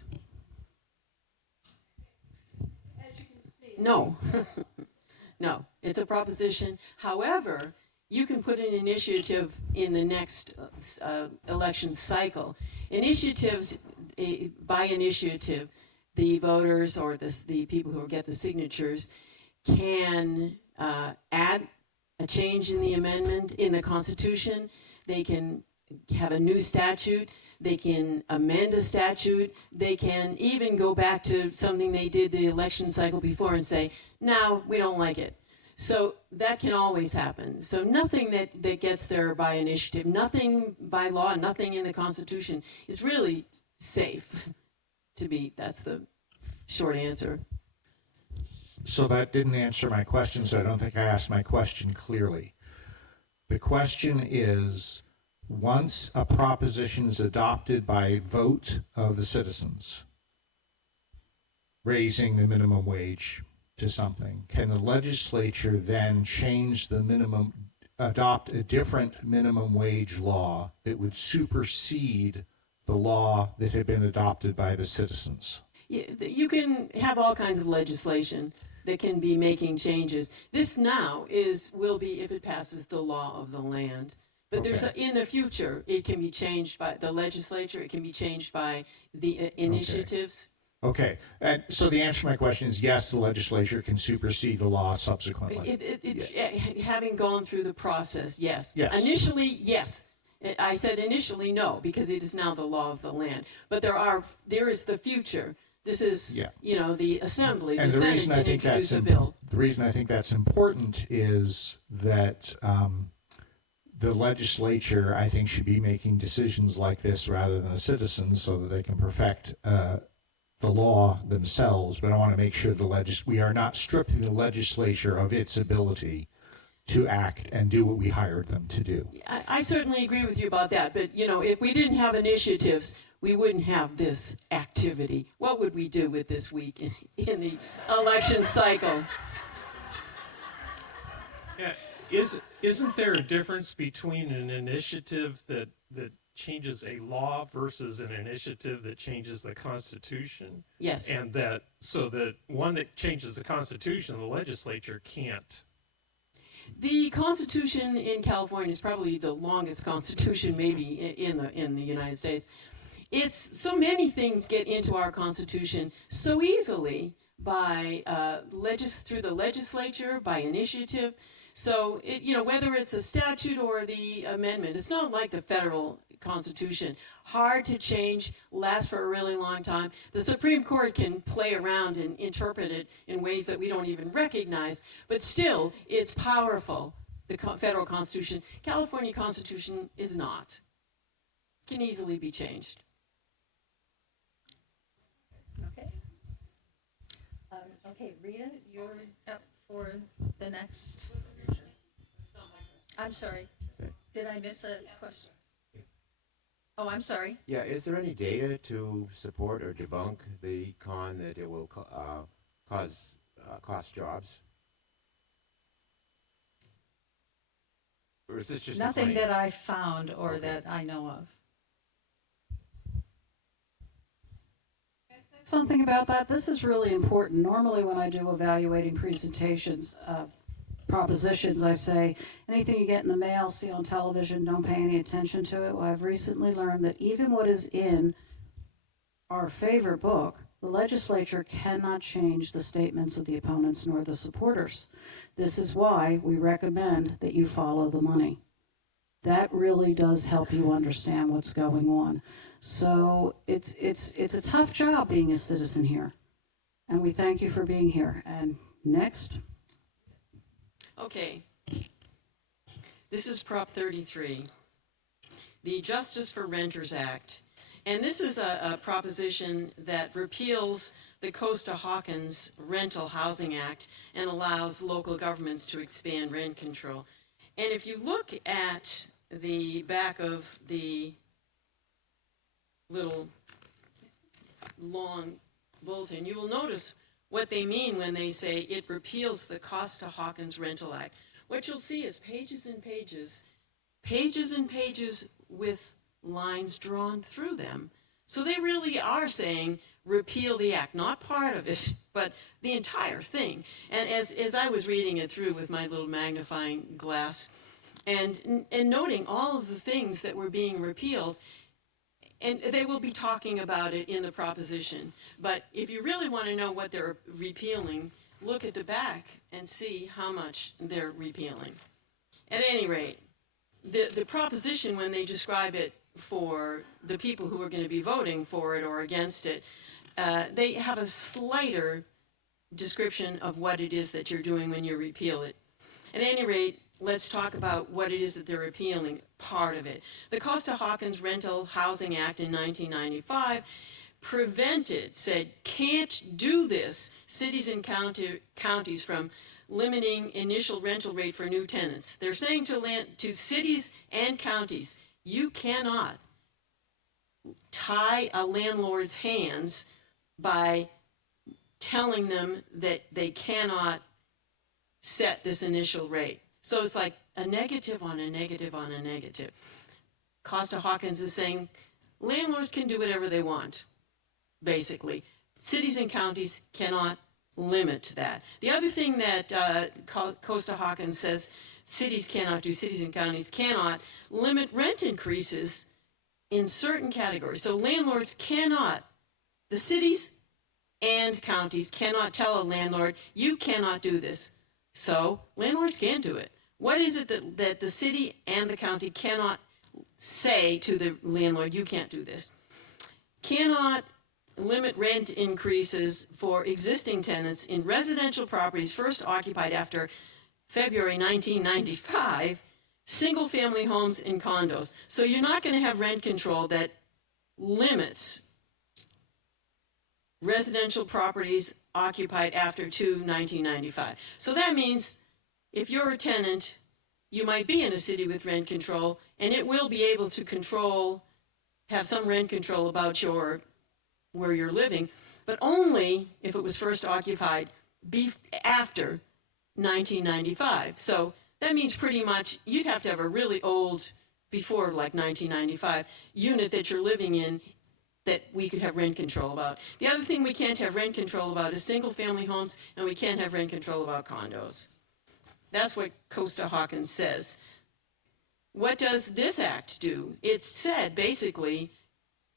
No. No, it's a proposition. However, you can put an initiative in the next election cycle. Initiatives, by initiative, the voters or the people who get the signatures can add a change in the amendment in the Constitution. They can have a new statute. They can amend a statute. They can even go back to something they did the election cycle before and say, no, we don't like it. So that can always happen. So nothing that gets there by initiative, nothing by law, nothing in the Constitution is really safe to be. That's the short answer. So that didn't answer my question, so I don't think I asked my question clearly. The question is, once a proposition is adopted by vote of the citizens, raising the minimum wage to something, can the legislature then change the minimum, adopt a different minimum wage law that would supersede the law that had been adopted by the citizens? You can have all kinds of legislation that can be making changes. This now will be, if it passes, the law of the land. But Okay. in the future, it can be changed by the legislature. It can be changed by the initiatives. Okay, and so the answer to my question is yes, the legislature can supersede the law subsequently. Having gone through the process, yes. Yes. Initially, yes. I said initially no, because it is now the law of the land. But there is the future. This is, the assembly, And the Senate can introduce a bill. The reason I think that's important is that the legislature, I think, should be making decisions like this rather than the citizens, so that they can perfect the law themselves. But I want to make sure we are not stripping the legislature of its ability to act and do what we hired them to do. I certainly agree with you about that, but if we didn't have initiatives, we wouldn't have this activity. What would we do with this week in the election cycle? Yeah, isn't there a difference between an initiative that changes a law versus an initiative that changes the Constitution? Yes. And that one that changes the Constitution, the legislature can't. The Constitution in California is probably the longest Constitution maybe in the United States. It's so many things get into our Constitution so easily by through the legislature, by initiative. So whether it's a statute or the amendment, it's not like the federal Constitution. Hard to change, lasts for a really long time. The Supreme Court can play around and interpret it in ways that we don't even recognize, but still, it's powerful, the federal Constitution. California Constitution is not. It can easily be changed. Okay. Okay, Rita, you're up for the next. I'm sorry. Did I miss a question? Oh, I'm sorry. Yeah, is there any data to support or debunk the con that it will cost jobs? Or is this just Nothing that I found or that I know of. Something about that. This is really important. Normally when I do evaluating presentations, propositions, I say, anything you get in the mail, see on television, don't pay any attention to it. Well, I've recently learned that even what is in our favorite book, the legislature cannot change the statements of the opponents nor the supporters. This is why we recommend that you follow the money. That really does help you understand what's going on. So it's a tough job being a citizen here. And we thank you for being here. And next. Okay. This is Prop 33, the Justice for Renters Act. And this is a proposition that repeals the Costa-Hawkins Rental Housing Act and allows local governments to expand rent control. And if you look at the back of the little long bulletin, you will notice what they mean when they say it repeals the Costa-Hawkins Rental Act. What you'll see is pages and pages with lines drawn through them. So they really are saying repeal the act, not part of it, but the entire thing. And as I was reading it through with my little magnifying glass and noting all of the things that were being repealed, and they will be talking about it in the proposition. But if you really want to know what they're repealing, look at the back and see how much they're repealing. At any rate, the proposition, when they describe it for the people who are going to be voting for it or against it, they have a slighter description of what it is that you're doing when you repeal it. At any rate, let's talk about what it is that they're repealing, part of it. The Costa-Hawkins Rental Housing Act in 1995 said can't do this, cities and counties from limiting initial rental rate for new tenants. They're saying to cities and counties, you cannot tie a landlord's hands by telling them that they cannot set this initial rate. So it's like a negative on a negative on a negative. Costa-Hawkins is saying landlords can do whatever they want, basically. Cities and counties cannot limit that. The other thing that Costa-Hawkins says cities cannot do, cities and counties cannot limit rent increases in certain categories. So landlords cannot, the cities and counties cannot tell a landlord, you cannot do this. So landlords can do it. What is it that the city and the county cannot say to the landlord, you can't do this? Cannot limit rent increases for existing tenants in residential properties first occupied after February 1995, single-family homes and condos. So you're not going to have rent control that limits residential properties occupied after 1995. So that means if you're a tenant, you might be in a city with rent control, and it will be able to have some rent control about where you're living, but only if it was first occupied after 1995. So that means pretty much you'd have to have a really old, before like 1995, unit that you're living in that we could have rent control about. The other thing we can't have rent control about is single-family homes, and we can't have rent control about condos. That's what Costa-Hawkins says. What does this act do? It said, basically,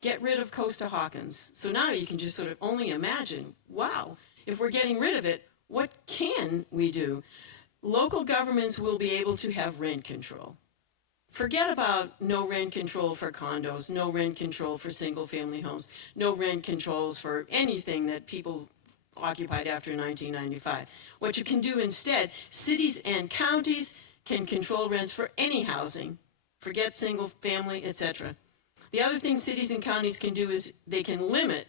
get rid of Costa-Hawkins. So now you can just sort of only imagine, wow, if we're getting rid of it, what can we do? Local governments will be able to have rent control. Forget about no rent control for condos, no rent control for single-family homes, no rent controls for anything that people occupied after 1995. What you can do instead, cities and counties can control rents for any housing. Forget single-family, etc. The other thing cities and counties can do is they can limit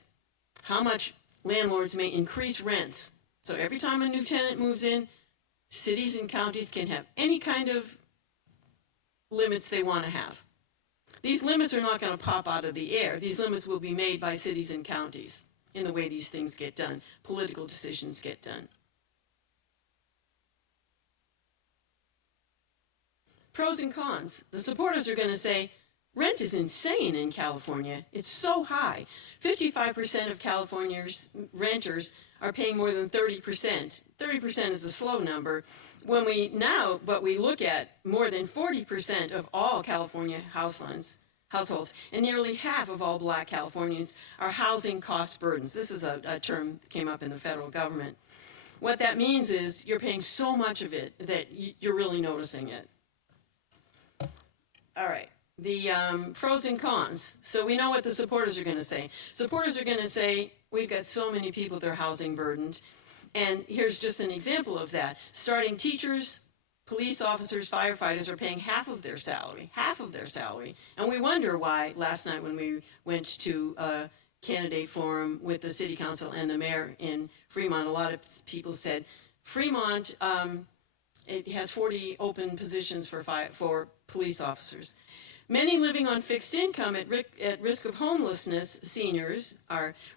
how much landlords may increase rents. So every time a new tenant moves in, cities and counties can have any kind of limits they want to have. These limits are not going to pop out of the air. These limits will be made by cities and counties in the way these things get done, political decisions get done. Pros and cons. The supporters are going to say, rent is insane in California. It's so high. 55% of California's renters are paying more than 30%. 30% is a slow number. But we look at more than 40% of all California households, and nearly half of all Black Californians are housing cost burdens. This is a term that came up in the federal government. What that means is you're paying so much of it that you're really noticing it. All right, the pros and cons. So we know what the supporters are going to say. Supporters are going to say, we've got so many people that are housing burdened. And here's just an example of that. Starting teachers, police officers, firefighters are paying half of their salary. And we wonder why last night when we went to a candidate forum with the city council and the mayor in Fremont, a lot of people said, Fremont, it has 40 open positions for police officers. Many living on fixed income at risk of homelessness, seniors,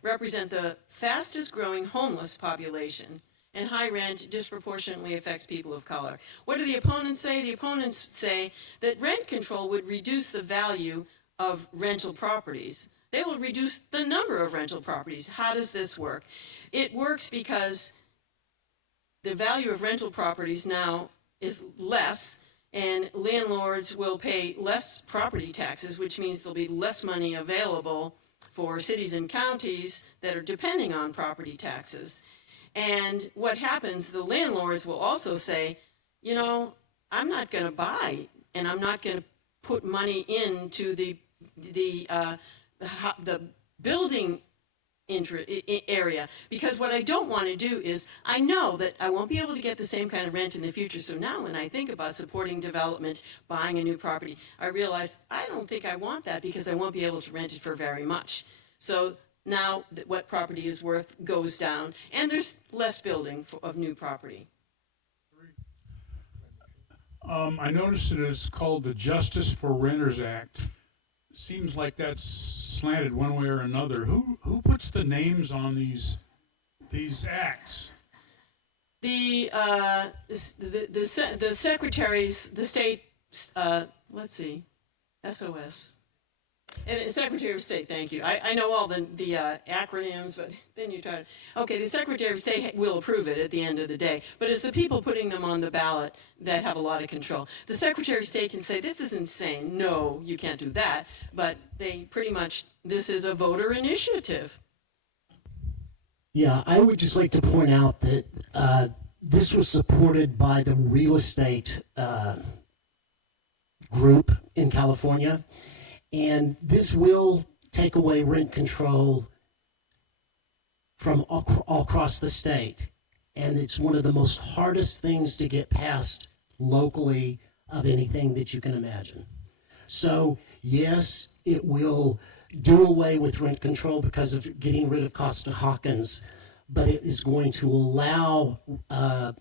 represent the fastest growing homeless population, and high rent disproportionately affects people of color. What do the opponents say? The opponents say that rent control would reduce the value of rental properties. They will reduce the number of rental properties. How does this work? It works because the value of rental properties now is less, and landlords will pay less property taxes, which means there'll be less money available for cities and counties that are depending on property taxes. And what happens, the landlords will also say, you know, I'm not going to buy, and I'm not going to put money into the building area, because what I don't want to do is, I know that I won't be able to get the same kind of rent in the future. So now when I think about supporting development, buying a new property, I realize I don't think I want that because I won't be able to rent it for very much. So now what property is worth goes down, and there's less building of new property. I noticed that it's called the Justice for Renters Act. Seems like that's slanted one way or another. Who puts the names on these acts? The secretaries, the state, let's see, SOS. And Secretary of State, thank you. I know all the acronyms, but then you try to... Okay, the Secretary of State will approve it at the end of the day, but it's the people putting them on the ballot that have a lot of control. The Secretary of State can say, this is insane. No, you can't do that. But they pretty much, this is a voter initiative. Yeah, I would just like to point out that this was supported by the real estate group in California. And this will take away rent control from all across the state. And it's one of the most hardest things to get passed locally of anything that you can imagine. So yes, it will do away with rent control because of getting rid of Costa-Hawkins. but it is going to allow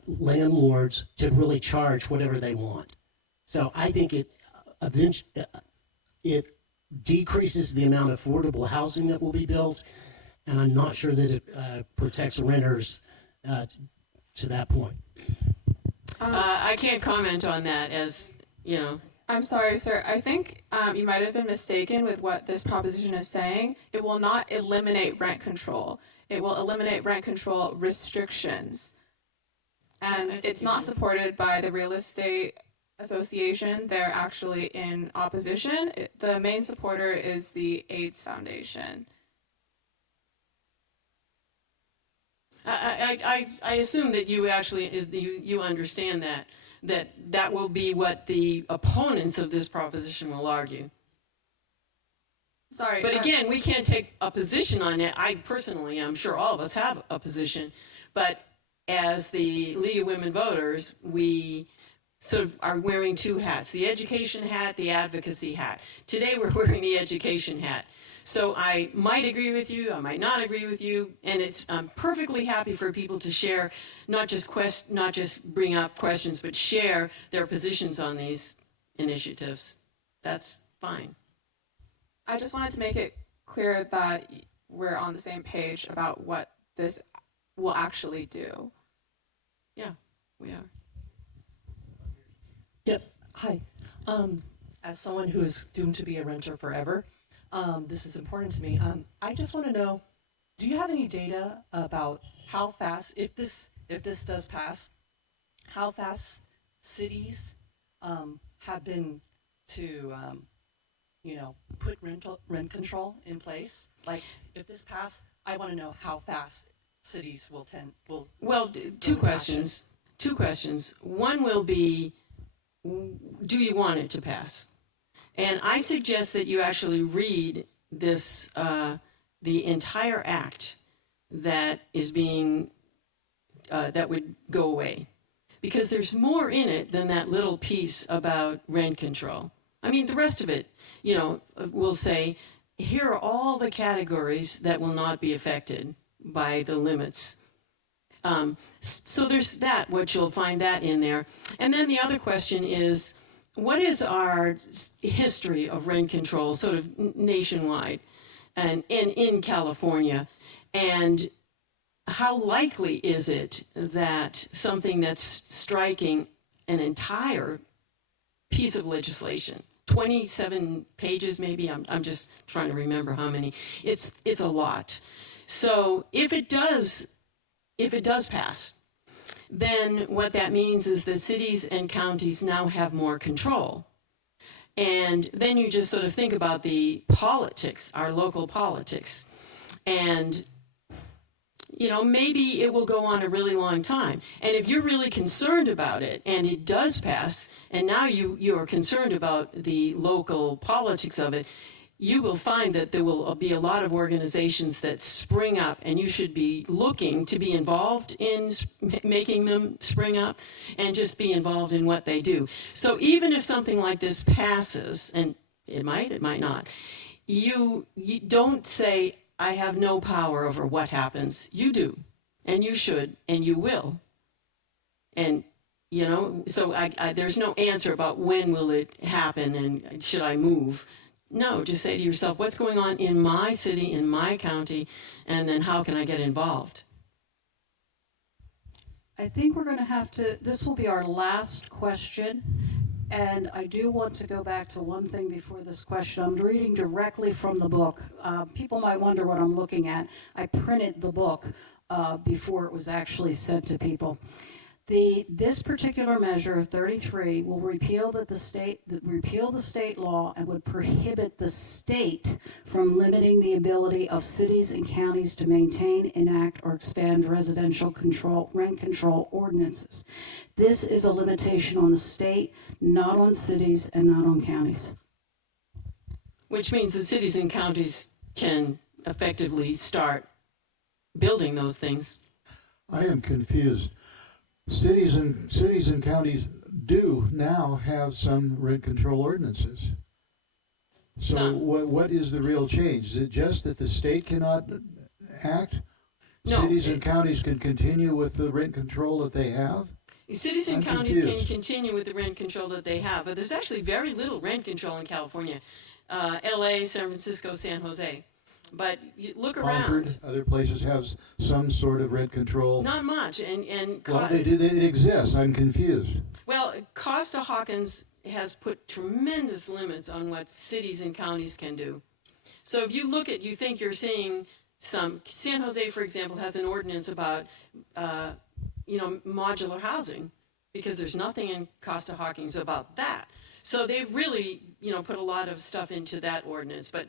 landlords to really charge whatever they want. So I think it decreases the amount of affordable housing that will be built, and I'm not sure that it protects renters to that point. I can't comment on that, as you know. I'm sorry, sir. I think you might have been mistaken with what this proposition is saying. It will not eliminate rent control. It will eliminate rent control restrictions. And it's not supported by the Real Estate Association. They're actually in opposition. The main supporter is the AIDS Foundation. I assume that you actually you understand that will be what the opponents of this proposition will argue. Sorry. But again, we can't take a position on it. I personally, I'm sure all of us have a position, but as the League of Women Voters, we sort of are wearing two hats, the education hat, the advocacy hat. Today we're wearing the education hat. So I might agree with you, I might not agree with you, and I'm perfectly happy for people to share, not just bring up questions, but share their positions on these initiatives. That's fine. I just wanted to make it clear that we're on the same page about what this will actually do. Yeah, we are. Yep. Hi. As someone who is doomed to be a renter forever, this is important to me. I just want to know, do you have any data about how fast, if this does pass, how fast cities have been to put rent control in place? Like, if this passes, I want to know how fast cities will. Well, two questions. One will be, do you want it to pass? And I suggest that you actually read this, the entire act that is being, that would go away. Because there's more in it than that little piece about rent control. I mean, the rest of it, will say, here are all the categories that will not be affected by the limits. So there's that, what you'll find that in there. And then the other question is, what is our history of rent control, sort of nationwide and in California? And how likely is it that something that's striking an entire piece of legislation, 27 pages maybe, I'm just trying to remember how many, it's a lot. So if it does pass, then what that means is that cities and counties now have more control. And then you just sort of think about the politics, our local politics. And, maybe it will go on a really long time. And if you're really concerned about it and it does pass, and now you are concerned about the local politics of it, you will find that there will be a lot of organizations that spring up, and you should be looking to be involved in making them spring up and just be involved in what they do. So even if something like this passes, and it might not, you don't say, I have no power over what happens. You do, and you should, and you will. And so there's no answer about when will it happen and should I move. No, just say to yourself, what's going on in my city, in my county, and then how can I get involved? I think we're going to have to, this will be our last question. And I do want to go back to one thing before this question. I'm reading directly from the book. People might wonder what I'm looking at. I printed the book before it was actually sent to people. This particular measure, 33, will repeal the state law and would prohibit the state from limiting the ability of cities and counties to maintain, enact, or expand residential rent control ordinances. This is a limitation on the state, not on cities and not on counties. Which means that cities and counties can effectively start building those things. I am confused. Cities and counties do now have some rent control ordinances. So what is the real change? Is it just that the state cannot act, No. Cities and counties can continue with the rent control that they have? Cities and I'm counties can confused. continue with the rent control that they have, but there's actually very little rent control in California. LA, San Francisco, San Jose. But you look Concord, around. other places have some sort of rent control. Not much. And Well, it exists. I'm confused. well, Costa-Hawkins has put tremendous limits on what cities and counties can do. So if you look at, you think you're seeing some, San Jose, for example, has an ordinance about, modular housing, because there's nothing in Costa-Hawkins about that. So they've really, put a lot of stuff into that ordinance. But,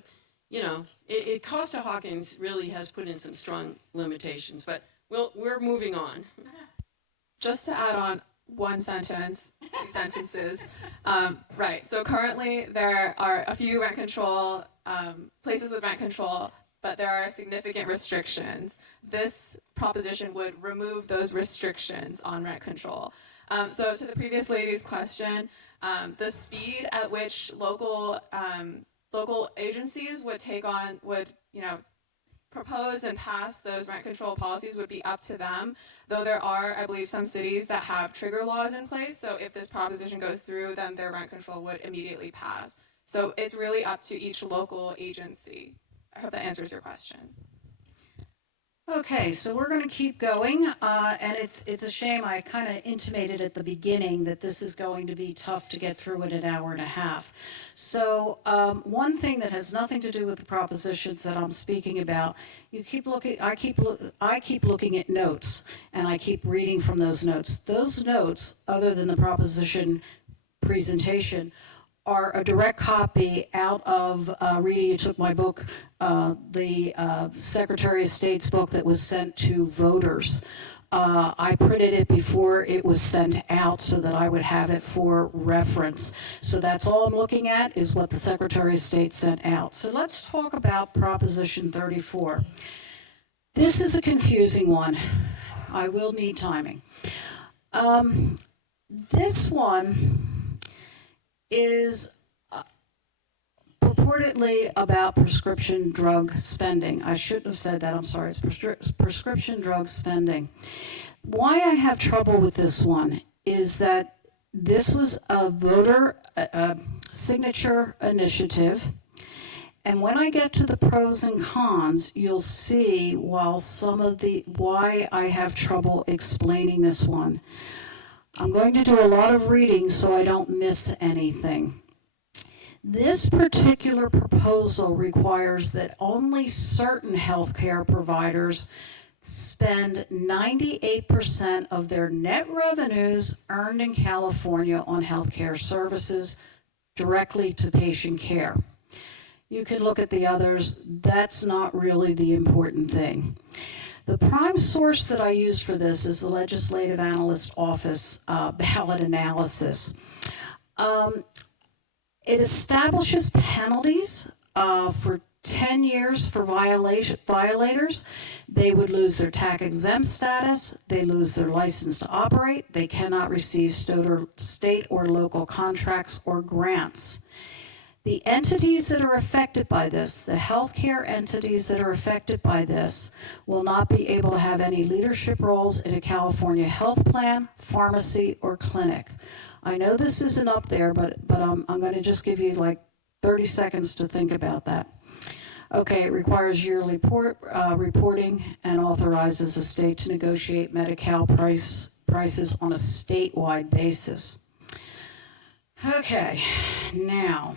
Costa-Hawkins really has put in some strong limitations. But we're moving on. Just to add on one sentence, 2 sentences. Right, so currently there are a few rent control, places with rent control, but there are significant restrictions. This proposition would remove those restrictions on rent control. So to the previous lady's question, the speed at which local agencies would propose and pass those rent control policies would be up to them, though there are, I believe, some cities that have trigger laws in place. So if this proposition goes through, then their rent control would immediately pass. So it's really up to each local agency. I hope that answers your question. Okay, so we're going to keep going, and it's a shame. I kind of intimated at the beginning that this is going to be tough to get through in an hour and a half. So one thing that has nothing to do with the propositions that I'm speaking about, I keep looking at notes, and I keep reading from those notes. Those notes, other than the proposition presentation, are a direct copy out of, Rita, you took my book, the Secretary of State's book that was sent to voters. I printed it before it was sent out so that I would have it for reference. So that's all I'm looking at is what the Secretary of State sent out. So let's talk about Proposition 34. This is a confusing one. I will need timing. This one is purportedly about prescription drug spending. I shouldn't have said that. I'm sorry. It's prescription drug spending. Why I have trouble with this one is that this was a voter signature initiative. And when I get to the pros and cons, you'll see why I have trouble explaining this one. I'm going to do a lot of reading so I don't miss anything. This particular proposal requires that only certain healthcare providers spend 98% of their net revenues earned in California on healthcare services directly to patient care. You can look at the others. That's not really the important thing. The prime source that I use for this is the Legislative Analyst Office ballot analysis. It establishes penalties for 10 years for violators. They would lose their tax-exempt status. They lose their license to operate. They cannot receive state or local contracts or grants. The entities that are affected by this, the healthcare entities that are affected by this, will not be able to have any leadership roles in a California health plan, pharmacy, or clinic. I know this isn't up there, but I'm going to just give you like 30 seconds to think about that. Okay, it requires yearly reporting and authorizes a state to negotiate Medi-Cal prices on a statewide basis. Okay, now,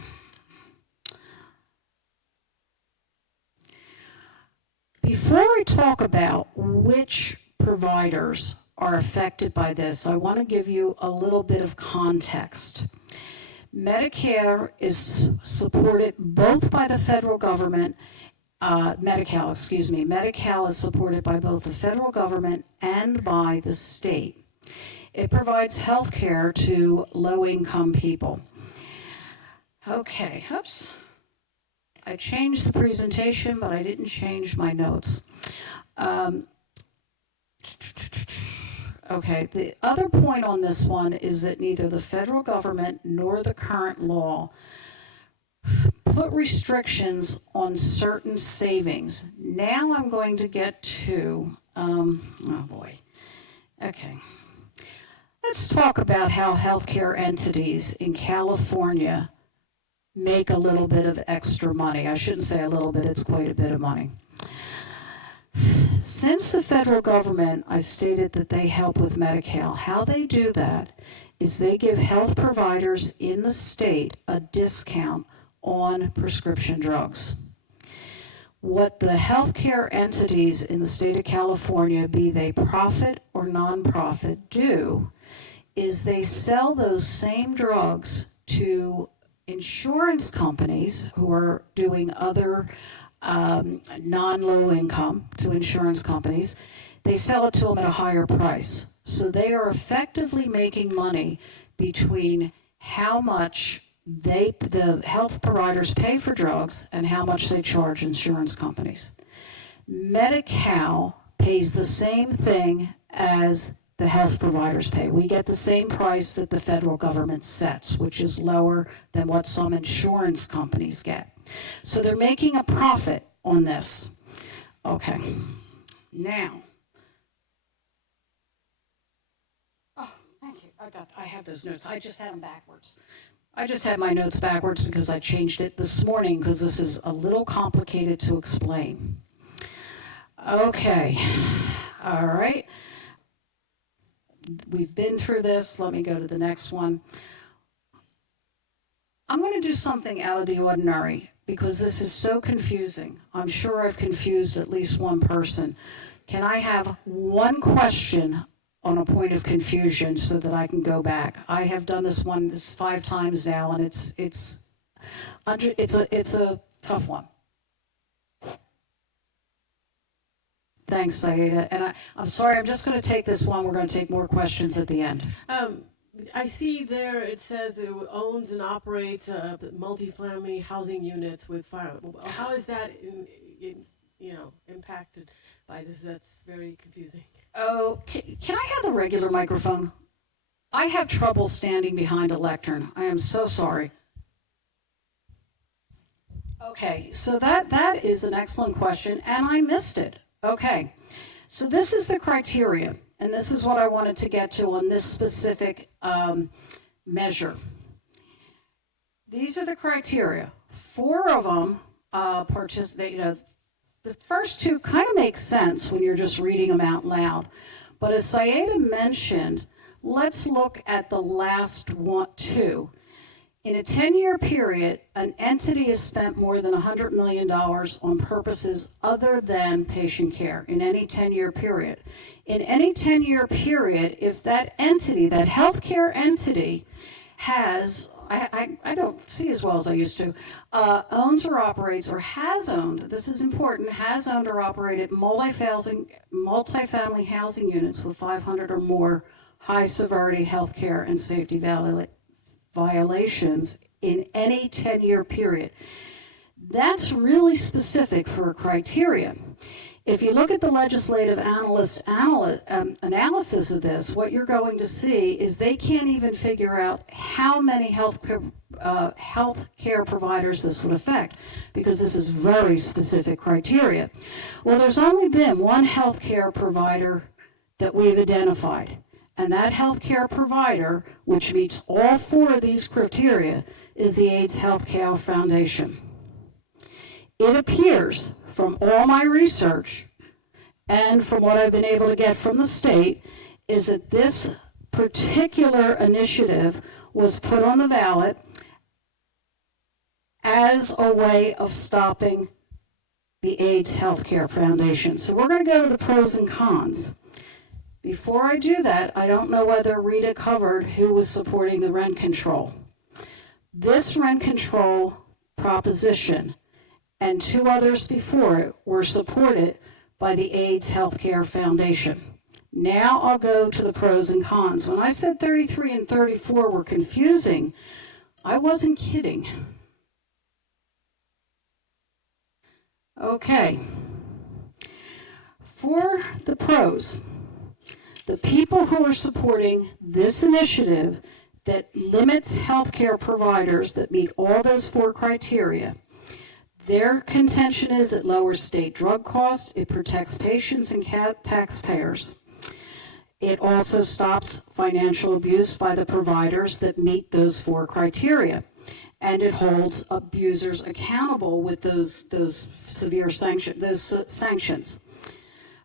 before I talk about which providers are affected by this, I want to give you a little bit of context. Medicare is supported both by the federal government, Medi-Cal is supported by both the federal government and by the state. It provides health care to low-income people. Okay, oops. I changed the presentation, but I didn't change my notes. Okay, the other point on this one is that neither the federal government nor the current law put restrictions on certain savings. Now I'm going to get to Oh boy. Okay. Let's talk about how healthcare entities in California make a little bit of extra money. I shouldn't say a little bit, it's quite a bit of money. Since the federal government, I stated that they help with Medi-Cal, how they do that is they give health providers in the state a discount on prescription drugs. What the healthcare entities in the state of California, be they profit or nonprofit, do is they sell those same drugs to insurance companies who are doing other non-low income to insurance companies. They sell it to them at a higher price. So they are effectively making money between how much the health providers pay for drugs and how much they charge insurance companies. Medi-Cal pays the same thing as the health providers pay. We get the same price that the federal government sets, which is lower than what some insurance companies get. So they're making a profit on this. Okay. Now. Oh, thank you. I have those notes. I just had them backwards. I just had my notes backwards because I changed it this morning because this is a little complicated to explain. Okay. All right. We've been through this. Let me go to the next one. I'm going to do something out of the ordinary because this is so confusing. I'm sure I've confused at least one person. Can I have one question on a point of confusion so that I can go back? I have done this 5 times now, and it's a tough one. Thanks, Saida. And I'm sorry, I'm just going to take this one. We're going to take more questions at the end. I see there it says it owns and operates multifamily housing units with fire. How is that impacted by this? That's very confusing. Oh, can I have the regular microphone? I have trouble standing behind a lectern. I am so sorry. Okay, so that is an excellent question, and I missed it. Okay, so this is the criteria, and this is what I wanted to get to on this specific measure. These are the criteria. 4 of them participate. The first 2 kind of make sense when you're just reading them out loud, but as Saida mentioned, let's look at the last 2. In a 10-year period, an entity has spent more than $100 million on purposes other than patient care in any 10-year period. In any 10-year period, if that entity, that healthcare entity, has, I don't see as well as I used to, owns or operates or has owned, this is important, has owned or operated multifamily housing units with 500 or more high-severity healthcare and safety violations in any 10-year period. That's really specific for a criteria. If you look at the legislative analysis of this, what you're going to see is they can't even figure out how many healthcare providers this would affect, because this is very specific criteria. Well, there's only been one healthcare provider that we've identified. And that healthcare provider, which meets all 4 of these criteria, is the AIDS Healthcare Foundation. It appears from all my research and from what I've been able to get from the state is that this particular initiative was put on the ballot as a way of stopping the AIDS Healthcare Foundation. So we're going to go to the pros and cons. Before I do that, I don't know whether Rita covered who was supporting the rent control. This rent control proposition and 2 others before it were supported by the AIDS Healthcare Foundation. Now I'll go to the pros and cons. When I said 33 and 34 were confusing, I wasn't kidding. Okay. For the pros, the people who are supporting this initiative that limits healthcare providers that meet all those 4 criteria, Their contention is it lowers state drug costs, it protects patients and taxpayers. It also stops financial abuse by the providers that meet those 4 criteria. And it holds abusers accountable with those severe sanctions.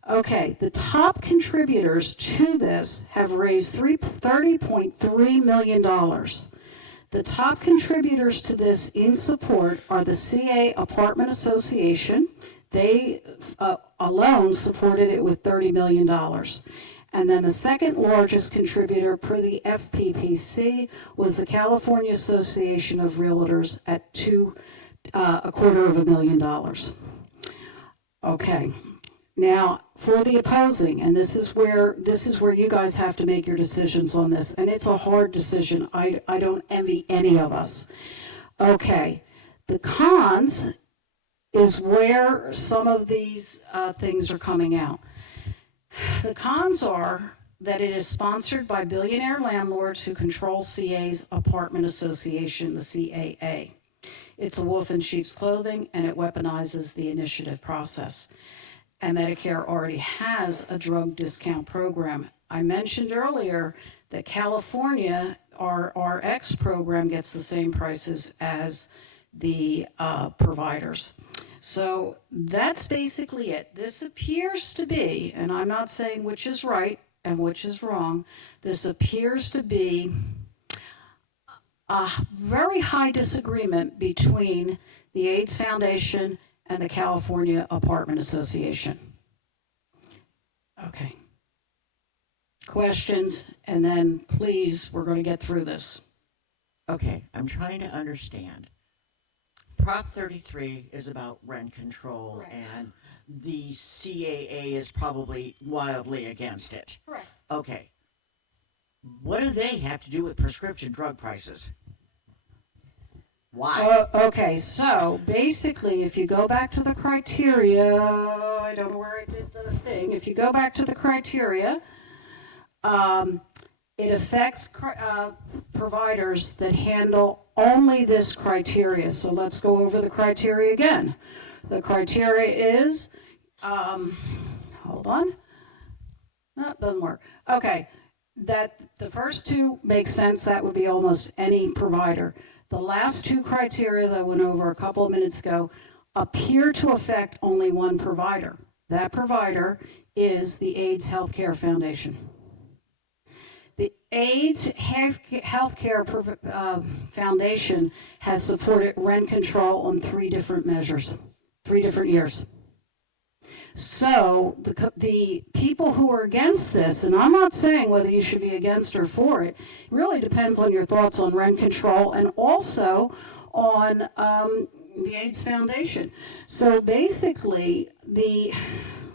Okay, the top contributors to this have raised $30.3 million. The top contributors to this in support are the CA Apartment Association. They alone supported it with $30 million. And then the second largest contributor per the FPPC was the California Association of Realtors at $250,000. Okay. Now, for the opposing, and this is where you guys have to make your decisions on this, and it's a hard decision. I don't envy any of us. Okay, the cons is where some of these things are coming out. The cons are that it is sponsored by billionaire landlords who control CA's Apartment Association, the CAA. It's a wolf in sheep's clothing, and it weaponizes the initiative process. And Medicare already has a drug discount program. I mentioned earlier that California, our RX program, gets the same prices as the providers. So that's basically it. This appears to be, and I'm not saying which is right and which is wrong, this appears to be a very high disagreement between the AIDS Foundation and the California Apartment Association. Okay. Questions, and then please, we're going to get through this. Okay, I'm trying to understand. Prop 33 is about rent control, correct, and the CAA is probably wildly against it. Correct. Okay. What do they have to do with prescription drug prices? Why? Okay, so basically, if you go back to the criteria, I don't know where I did the thing. If you go back to the criteria, it affects providers that handle only this criteria. So let's go over the criteria again. The criteria is, hold on. No, it doesn't work. Okay, that the first 2 make sense. That would be almost any provider. The last 2 criteria that I went over a couple of minutes ago appear to affect only one provider. That provider is the AIDS Healthcare Foundation. The AIDS Healthcare Foundation has supported rent control on 3 different measures, 3 different years. So the people who are against this, and I'm not saying whether you should be against or for it, really depends on your thoughts on rent control and also on the AIDS Foundation. So basically,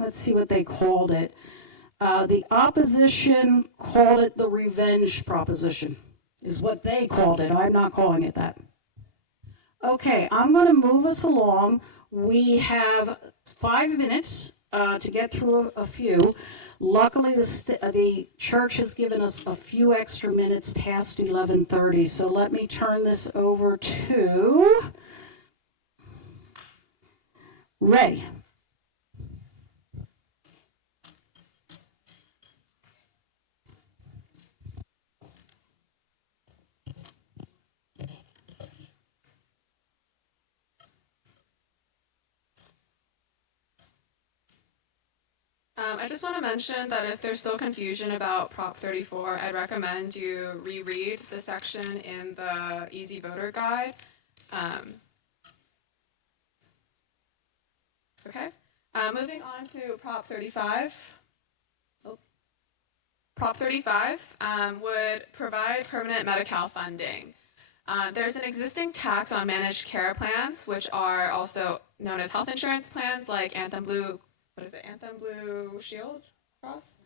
let's see what they called it. The opposition called it the revenge proposition, is what they called it. I'm not calling it that. Okay, I'm going to move us along. We have 5 minutes to get through a few. Luckily, the church has given us a few extra minutes past 11:30. So let me turn this over to Ray. I just want to mention that if there's still confusion about Prop 34, I'd recommend you reread the section in the Easy Voter Guide. Okay, moving on to Prop 35. Prop 35 would provide permanent Medi-Cal funding. There's an existing tax on managed care plans, which are also known as health insurance plans like Anthem Blue Shield Cross?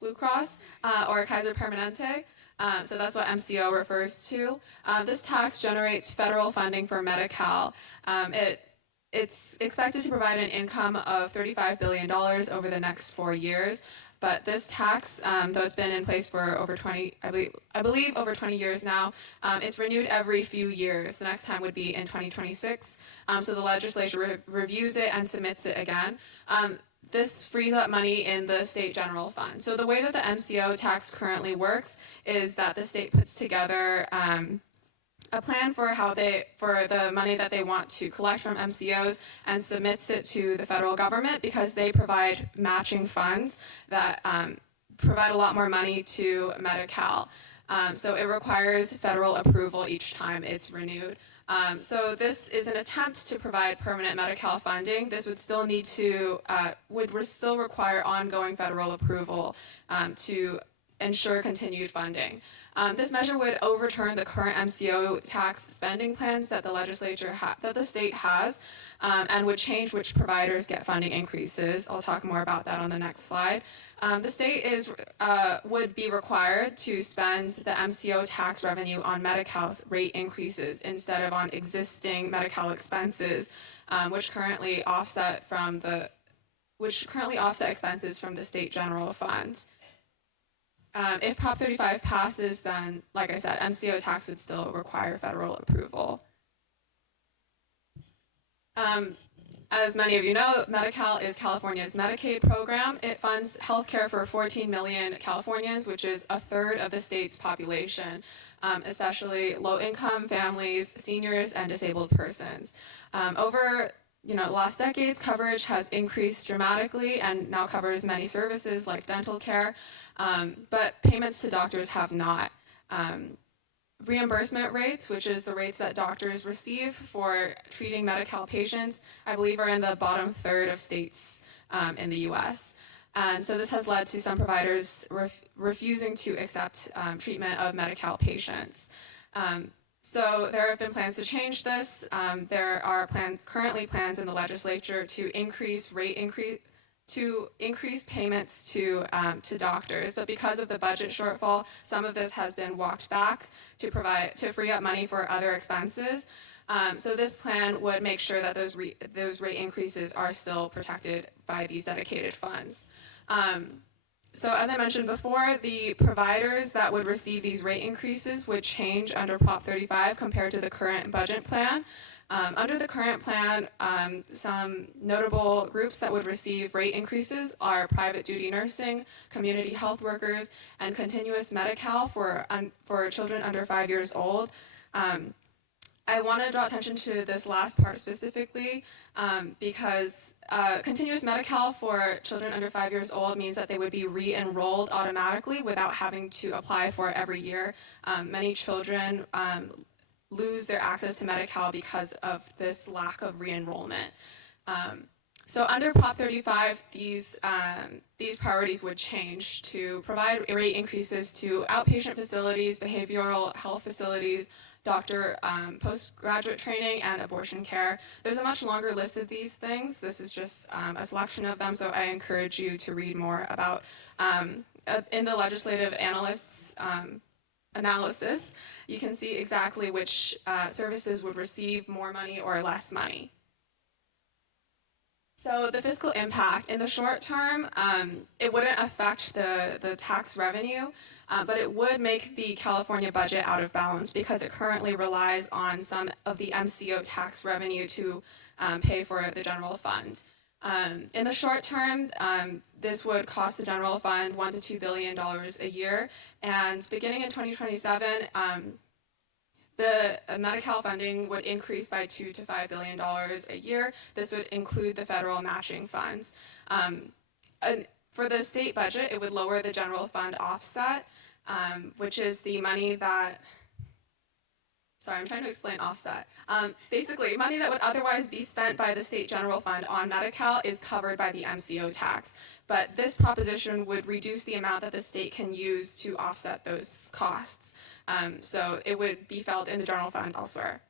Blue Cross, or Kaiser Permanente. So that's what MCO refers to. This tax generates federal funding for Medi-Cal. It it's expected to provide an income of $35 billion over the next 4 years. But this tax, though it's been in place for over 20, I believe over 20 years now, it's renewed every few years. The next time would be in 2026. So the legislature reviews it and submits it again. This frees up money in the state general fund. So the way that the MCO tax currently works is that the state puts together a plan for the money that they want to collect from MCOs and submits it to the federal government, because they provide matching funds that provide a lot more money to Medi-Cal. So it requires federal approval each time it's renewed. So this is an attempt to provide permanent Medi-Cal funding. This would still need to still require ongoing federal approval to ensure continued funding. This measure would overturn the current MCO tax spending plans that the legislature that the state has, and would change which providers get funding increases. I'll talk more about that on the next slide. The state would be required to spend the MCO tax revenue on Medi-Cal's rate increases instead of on existing Medi-Cal expenses, which currently offset expenses from the state general fund. If Prop 35 passes, then, like I said, MCO tax would still require federal approval. As many of you know, Medi-Cal is California's Medicaid program. It funds healthcare for 14 million Californians, which is a third of the state's population, especially low-income families, seniors, and disabled persons. Over last decades, coverage has increased dramatically and now covers many services like dental care, but payments to doctors have not. Reimbursement rates, which is the rates that doctors receive for treating Medi-Cal patients, I believe are in the bottom third of states in the U.S. And so this has led to some providers refusing to accept treatment of Medi-Cal patients. So there have been plans to change this. There are currently plans in the legislature to increase payments to doctors, but because of the budget shortfall, some of this has been walked back to free up money for other expenses. So this plan would make sure that those rate increases are still protected by these dedicated funds. So as I mentioned before, the providers that would receive these rate increases would change under Prop 35 compared to the current budget plan. Under the current plan, some notable groups that would receive rate increases are private duty nursing, community health workers, and continuous Medi-Cal for children under 5 years old. I want to draw attention to this last part specifically because continuous Medi-Cal for children under 5 years old means that they would be re-enrolled automatically without having to apply for it every year. Many children lose their access to Medi-Cal because of this lack of re-enrollment. So under Prop 35, these priorities would change to provide rate increases to outpatient facilities, behavioral health facilities, doctor postgraduate training, and abortion care. There's a much longer list of these things. This is just a selection of them, so I encourage you to read more about in the legislative analysts' analysis. You can see exactly which services would receive more money or less money. So the fiscal impact, in the short term, it wouldn't affect the tax revenue, but it would make the California budget out of balance because it currently relies on some of the MCO tax revenue to pay for the general fund. In the short term, this would cost the general fund $1 to $2 billion a year, and beginning in 2027, the Medi-Cal funding would increase by $2 to $5 billion a year. This would include the federal matching funds. For the state budget, it would lower the general fund offset, which is the money that, sorry, I'm trying to explain offset. Basically, money that would otherwise be spent by the state general fund on Medi-Cal is covered by the MCO tax. But this proposition would reduce the amount that the state can use to offset those costs. So it would be felt in the general fund elsewhere.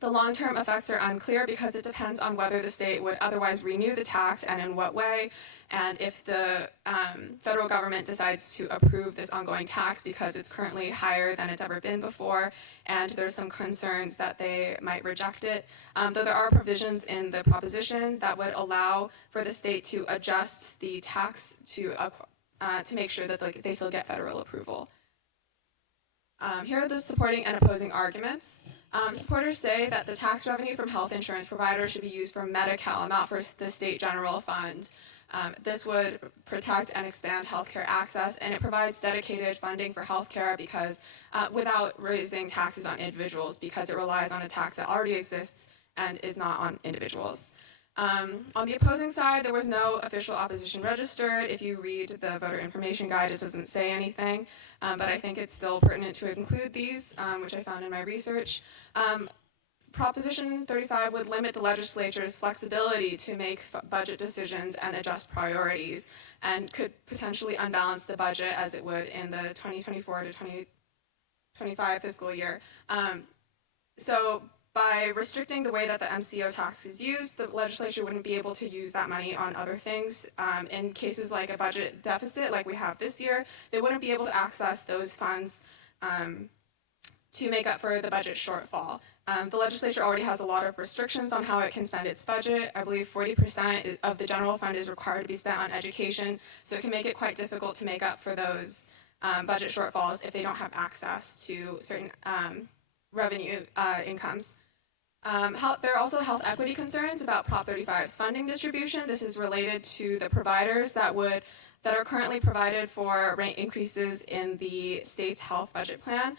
The long-term effects are unclear because it depends on whether the state would otherwise renew the tax and in what way, and if the federal government decides to approve this ongoing tax because it's currently higher than it's ever been before, and there's some concerns that they might reject it. Though there are provisions in the proposition that would allow for the state to adjust the tax to make sure that they still get federal approval. Here are the supporting and opposing arguments. Supporters say that the tax revenue from health insurance providers should be used for Medi-Cal and not for the state general fund. This would protect and expand healthcare access, and it provides dedicated funding for healthcare because without raising taxes on individuals, because it relies on a tax that already exists and is not on individuals. On the opposing side, there was no official opposition registered. If you read the voter information guide, it doesn't say anything, but I think it's still pertinent to include these, which I found in my research. Proposition 35 would limit the legislature's flexibility to make budget decisions and adjust priorities, and could potentially unbalance the budget as it would in the 2024 to 2025 fiscal year. So by restricting the way that the MCO tax is used, the legislature wouldn't be able to use that money on other things. In cases like a budget deficit, like we have this year, they wouldn't be able to access those funds to make up for the budget shortfall. The legislature already has a lot of restrictions on how it can spend its budget. I believe 40% of the general fund is required to be spent on education, so it can make it quite difficult to make up for those budget shortfalls if they don't have access to certain revenue incomes. There are also health equity concerns about Prop 35's funding distribution. This is related to the providers that are currently provided for rate increases in the state's health budget plan,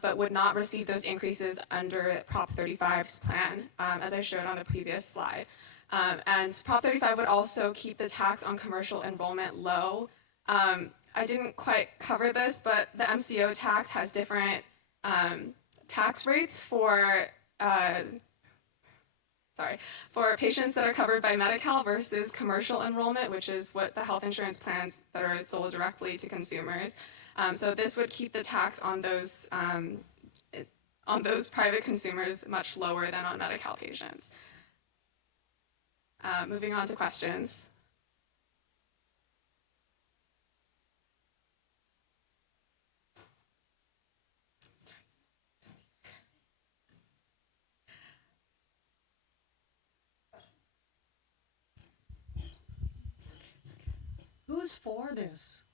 but would not receive those increases under Prop 35's plan, as I showed on the previous slide. And Prop 35 would also keep the tax on commercial enrollment low. I didn't quite cover this, but the MCO tax has different tax rates for patients that are covered by Medi-Cal versus commercial enrollment, which is what the health insurance plans that are sold directly to consumers. So this would keep the tax on those private consumers much lower than on Medi-Cal patients. Moving on to questions. Who's for this?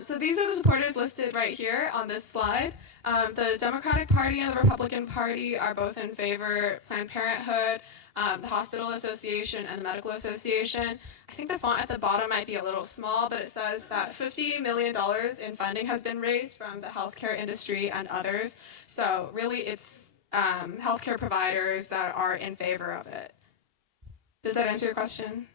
So these are the supporters listed right here on this slide. The Democratic Party and the Republican Party are both in favor. Planned Parenthood, the Hospital Association, and the Medical Association. I think the font at the bottom might be a little small, but it says that $50 million in funding has been raised from the healthcare industry and others. So really it's healthcare providers that are in favor of it. Does that answer your question?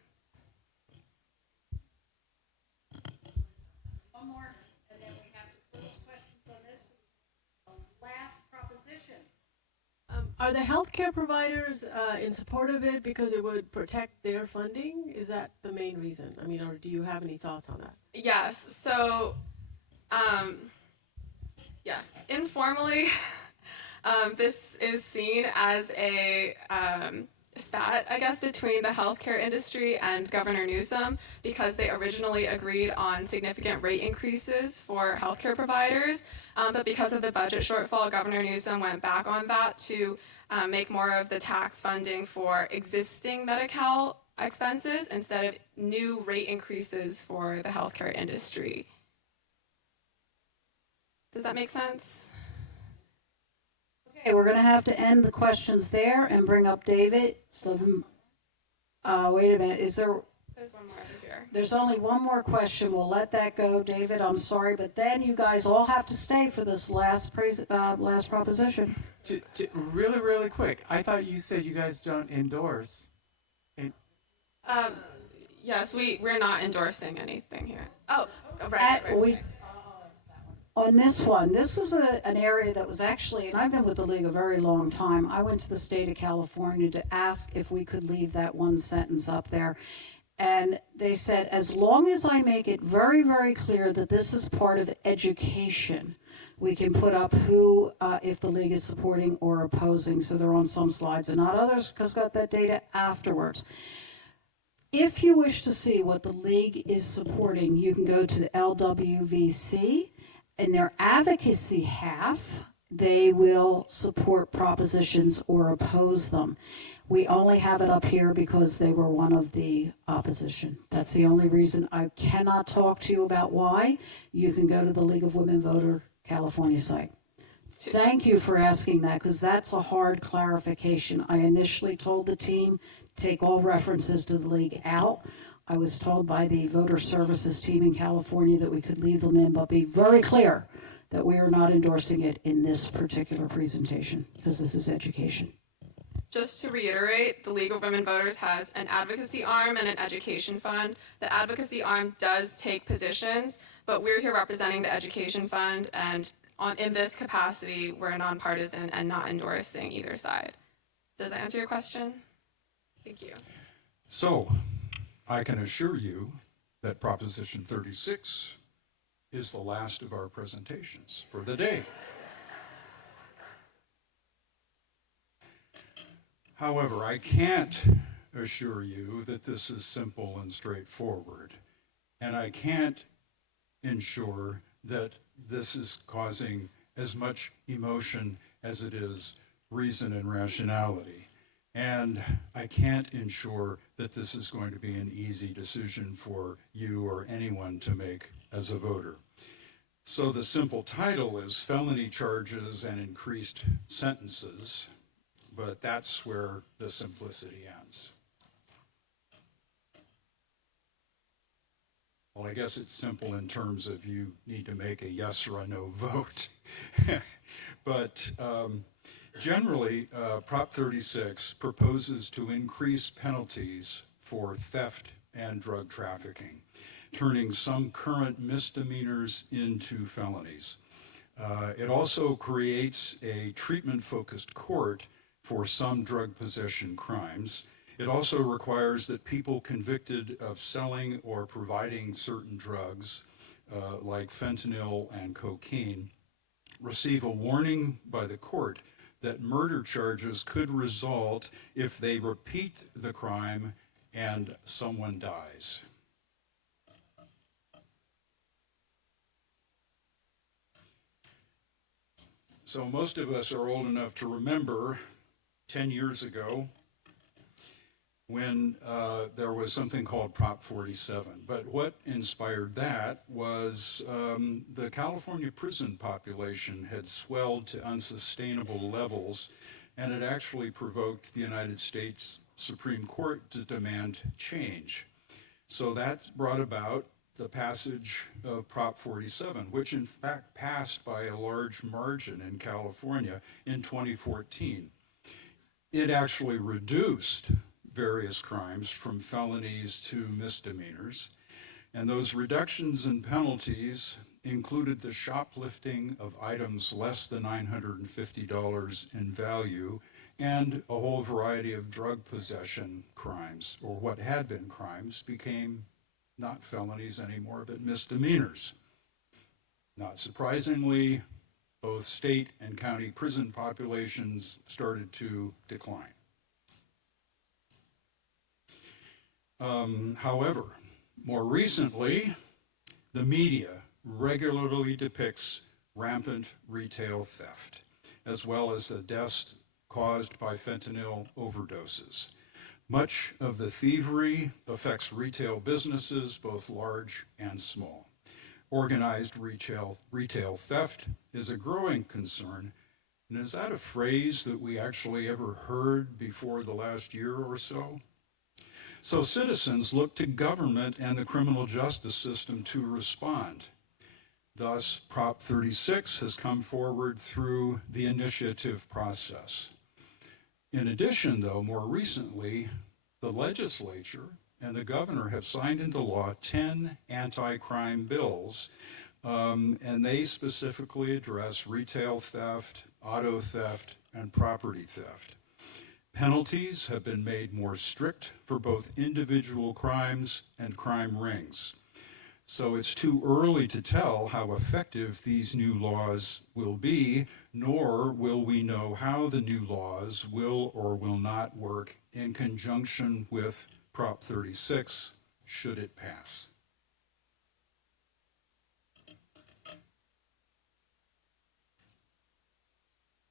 Are the healthcare providers in support of it because it would protect their funding? Is that the main reason? I mean, or do you have any thoughts on that? Yes. So, yes, informally, this is seen as a spat, I guess, between the healthcare industry and Governor Newsom, because they originally agreed on significant rate increases for healthcare providers. But because of the budget shortfall, Governor Newsom went back on that to make more of the tax funding for existing Medi-Cal expenses instead of new rate increases for the healthcare industry. Does that make sense? Okay, we're going to have to end the questions there and bring up David. Wait a minute. Is there? There's one more over here. There's only one more question. We'll let that go, David. I'm sorry, but then you guys all have to stay for this last proposition. Really quick. I thought you said you guys don't endorse. Yes, we're not endorsing anything here. Oh, right. On this one, this is an area that was actually, and I've been with the League a very long time, I went to the state of California to ask if we could leave that one sentence up there. And they said, as long as I make it very, very clear that this is part of education, We can put up who, if the league is supporting or opposing, so they're on some slides and not others, because we've got that data afterwards. If you wish to see what the league is supporting, you can go to the LWVC. In their advocacy half, they will support propositions or oppose them. We only have it up here because they were one of the opposition. That's the only reason. I cannot talk to you about why. You can go to the League of Women Voter California site. Thank you for asking that, because that's a hard clarification. I initially told the team, take all references to the league out. I was told by the voter services team in California that we could leave them in, but be very clear that we are not endorsing it in this particular presentation, because this is education. Just to reiterate, the League of Women Voters has an advocacy arm and an education fund. The advocacy arm does take positions, but we're here representing the education fund, and in this capacity, we're nonpartisan and not endorsing either side. Does that answer your question? Thank you. So, I can assure you that Proposition 36 is the last of our presentations for the day. However, I can't assure you that this is simple and straightforward, and I can't ensure that this is causing as much emotion as it is reason and rationality. And I can't ensure that this is going to be an easy decision for you or anyone to make as a voter. So the simple title is Felony Charges and Increased Sentences, but that's where the simplicity ends. Well, I guess it's simple in terms of you need to make a yes or a no vote. But generally, Prop 36 proposes to increase penalties for theft and drug trafficking, turning some current misdemeanors into felonies. It also creates a treatment-focused court for some drug possession crimes. It also requires that people convicted of selling or providing certain drugs, like fentanyl and cocaine, receive a warning by the court that murder charges could result if they repeat the crime and someone dies. So most of us are old enough to remember 10 years ago when there was something called Prop 47. But what inspired that was the California prison population had swelled to unsustainable levels, and it actually provoked the United States Supreme Court to demand change. So that brought about the passage of Prop 47, which in fact passed by a large margin in California in 2014. It actually reduced various crimes from felonies to misdemeanors, and those reductions in penalties included the shoplifting of items less than $950 in value and a whole variety of drug possession crimes, or what had been crimes became not felonies anymore, but misdemeanors. Not surprisingly, both state and county prison populations started to decline. However, more recently, the media regularly depicts rampant retail theft, as well as the deaths caused by fentanyl overdoses. Much of the thievery affects retail businesses, both large and small. Organized retail theft is a growing concern. And is that a phrase that we actually ever heard before the last year or so? So citizens look to government and the criminal justice system to respond. Thus, Prop 36 has come forward through the initiative process. In addition, though, more recently, the legislature and the governor have signed into law 10 anti-crime bills, and they specifically address retail theft, auto theft, and property theft. Penalties have been made more strict for both individual crimes and crime rings. So it's too early to tell how effective these new laws will be, nor will we know how the new laws will or will not work in conjunction with Prop 36, should it pass.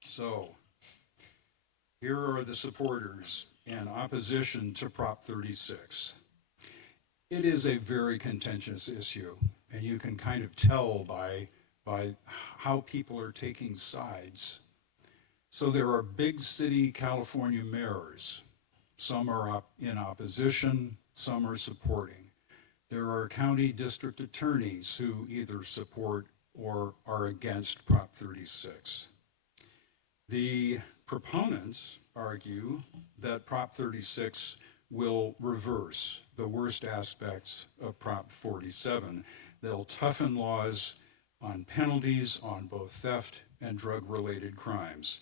So, here are the supporters in opposition to Prop 36. It is a very contentious issue, and you can kind of tell by how people are taking sides. So there are big city California mayors. Some are in opposition, some are supporting. There are county district attorneys who either support or are against Prop 36. The proponents argue that Prop 36 will reverse the worst aspects of Prop 47. They'll toughen laws on penalties on both theft and drug-related crimes.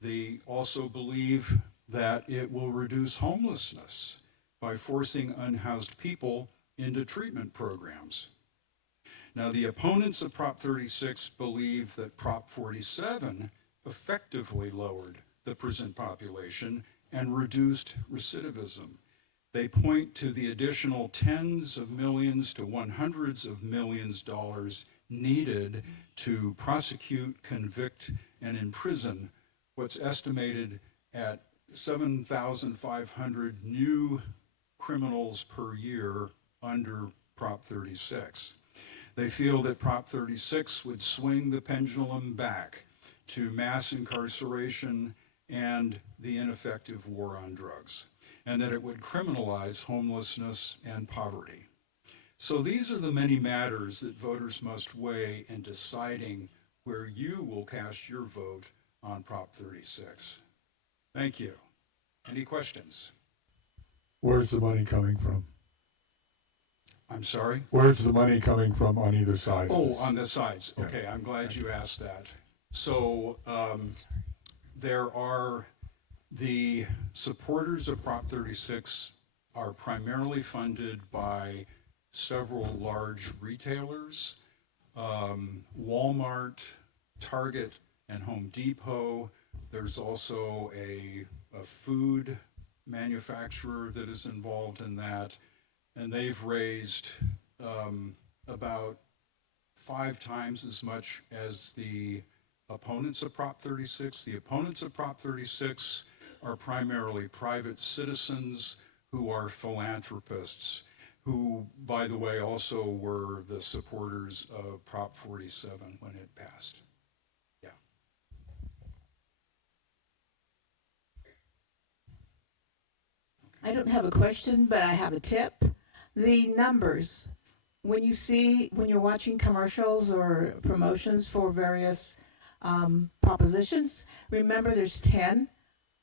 They also believe that it will reduce homelessness by forcing unhoused people into treatment programs. Now, the opponents of Prop 36 believe that Prop 47 effectively lowered the prison population and reduced recidivism. They point to the additional tens of millions to hundreds of millions dollars needed to prosecute, convict, and imprison what's estimated at 7,500 new criminals per year under Prop 36. They feel that Prop 36 would swing the pendulum back to mass incarceration and the ineffective war on drugs, and that it would criminalize homelessness and poverty. So these are the many matters that voters must weigh in deciding where you will cast your vote on Prop 36. Thank you. Any questions? Where's the money coming from? I'm sorry? Where's the money coming from on either side? Oh, on the sides. Okay, I'm glad you asked that. So there are the supporters of Prop 36 are primarily funded by several large retailers, Walmart, Target, and Home Depot. There's also a food manufacturer that is involved in that, and they've raised about 5 times as much as the opponents of Prop 36. The opponents of Prop 36 are primarily private citizens who are philanthropists, who, by the way, also were the supporters of Prop 47 when it passed. Yeah. I don't have a question, but I have a tip. The numbers, when you're watching commercials or promotions for various propositions, remember there's 10.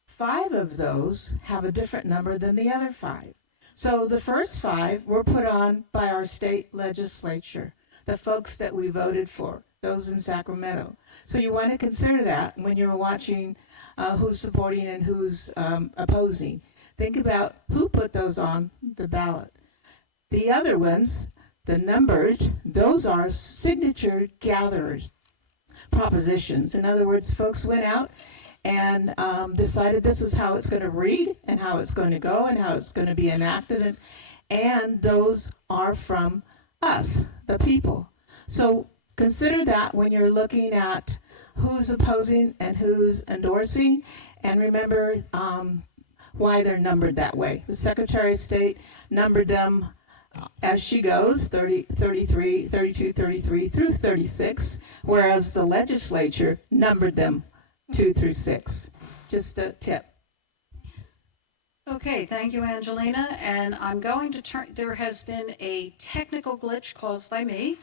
5 of those have a different number than the other 5. So the first 5 were put on by our state legislature, the folks that we voted for, those in Sacramento. So you want to consider that when you're watching who's supporting and who's opposing. Think about who put those on the ballot. The other ones, the numbered, those are signature gatherers, propositions. In other words, folks went out and decided this is how it's going to read and how it's going to go and how it's going to be enacted. And those are from us, the people. So consider that when you're looking at who's opposing and who's endorsing. And remember why they're numbered that way. The Secretary of State numbered them as she goes, 33, 32, 33 through 36, whereas the legislature numbered them 2 through 6. Just a tip. Okay, thank you, Angelina. And I'm going to turn, there has been a technical glitch caused by me.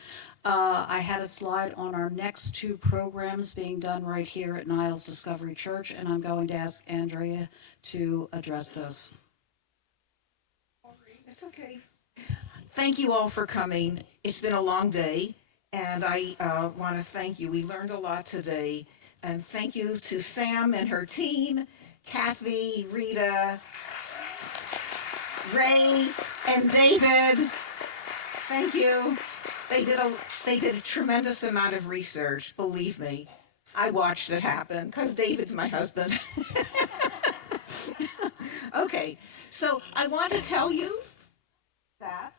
I had a slide on our next 2 programs being done right here at Niles Discovery Church, and I'm going to ask Andrea to address those. It's okay. Thank you all for coming. It's been a long day, and I want to thank you. We learned a lot today. And thank you to Sam and her team, Kathy, Rita, Ray, and David. Thank you. they did a tremendous amount of research, believe me. I watched it happen because David's my husband. Okay, so I want to tell you that.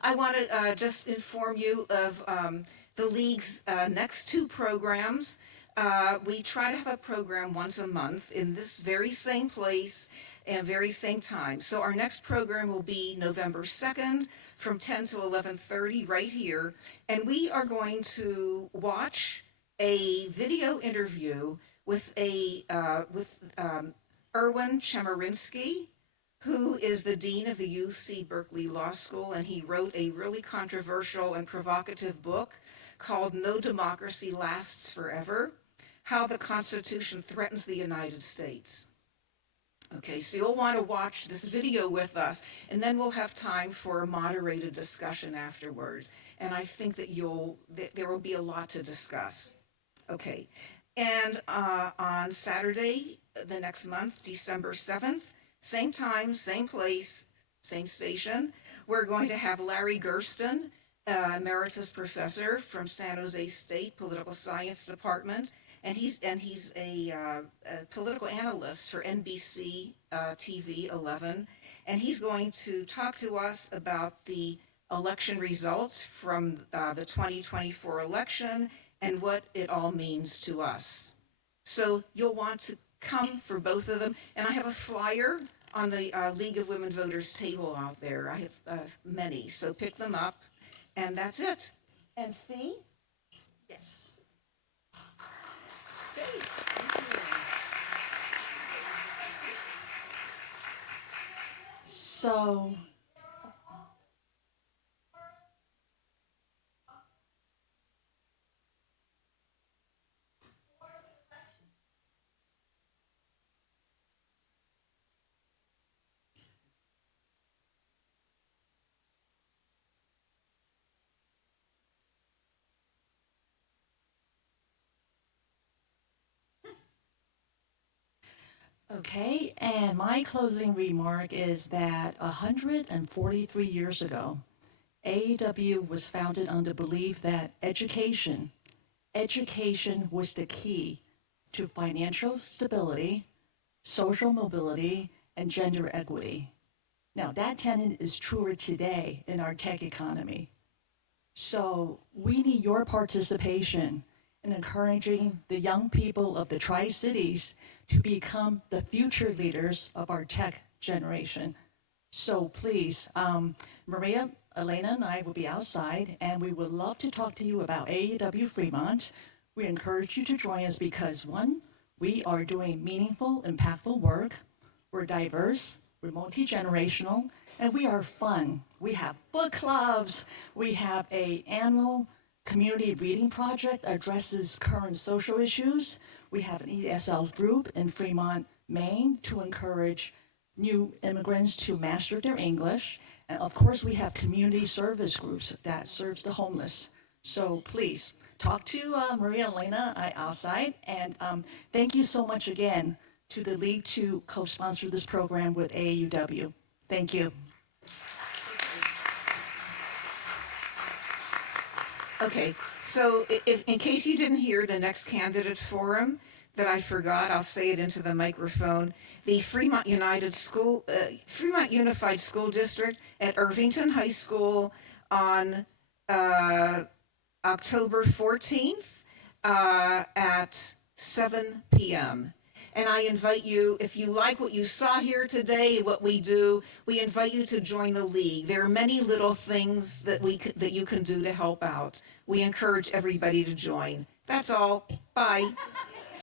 I want to just inform you of the League's next two programs. We try to have a program once a month in this very same place and very same time. So our next program will be November 2nd from 10 to 11:30 right here. And we are going to watch a video interview with Erwin Chemerinsky, who is the dean of the UC Berkeley Law School, and he wrote a really controversial and provocative book called No Democracy Lasts Forever: How the Constitution Threatens the United States. Okay, so you'll want to watch this video with us, and then we'll have time for a moderated discussion afterwards. And I think that there will be a lot to discuss. Okay, and on Saturday, the next month, December 7th, same time, same place, same station, we're going to have Larry Gersten, emeritus professor from San Jose State Political Science Department, and he's a political analyst for NBC TV 11, and he's going to talk to us about the election results from the 2024 election and what it all means to us. So you'll want to come for both of them, and I have a flyer on the League of Women Voters table out there. I have many, so pick them up, and that's it. And fee? Yes. Okay. So, Okay, and my closing remark is that 143 years ago, AEW was founded on the belief that education was the key to financial stability, social mobility, and gender equity. Now, that tenet is truer today in our tech economy. So we need your participation in encouraging the young people of the Tri-Cities to become the future leaders of our tech generation. So please, Maria, Elena, and I will be outside, and we would love to talk to you about AEW Fremont. We encourage you to join us because, one, we are doing meaningful, impactful work. We're diverse, we're multi-generational, and we are fun. We have book clubs. We have an annual community reading project that addresses current social issues. We have an ESL group in Fremont, Maine, to encourage new immigrants to master their English. And of course, we have community service groups that serves the homeless. So please talk to Maria and Elena outside. And thank you so much again to the League to co-sponsor this program with AUW. Thank you. Okay, so in case you didn't hear the next candidate forum that I forgot, I'll say it into the microphone. The Fremont Unified School District at Irvington High School on October 14th at 7 p.m. And I invite you, if you like what you saw here today, what we do, we invite you to join the League. There are many little things that you can do to help out. We encourage everybody to join. That's all. Bye.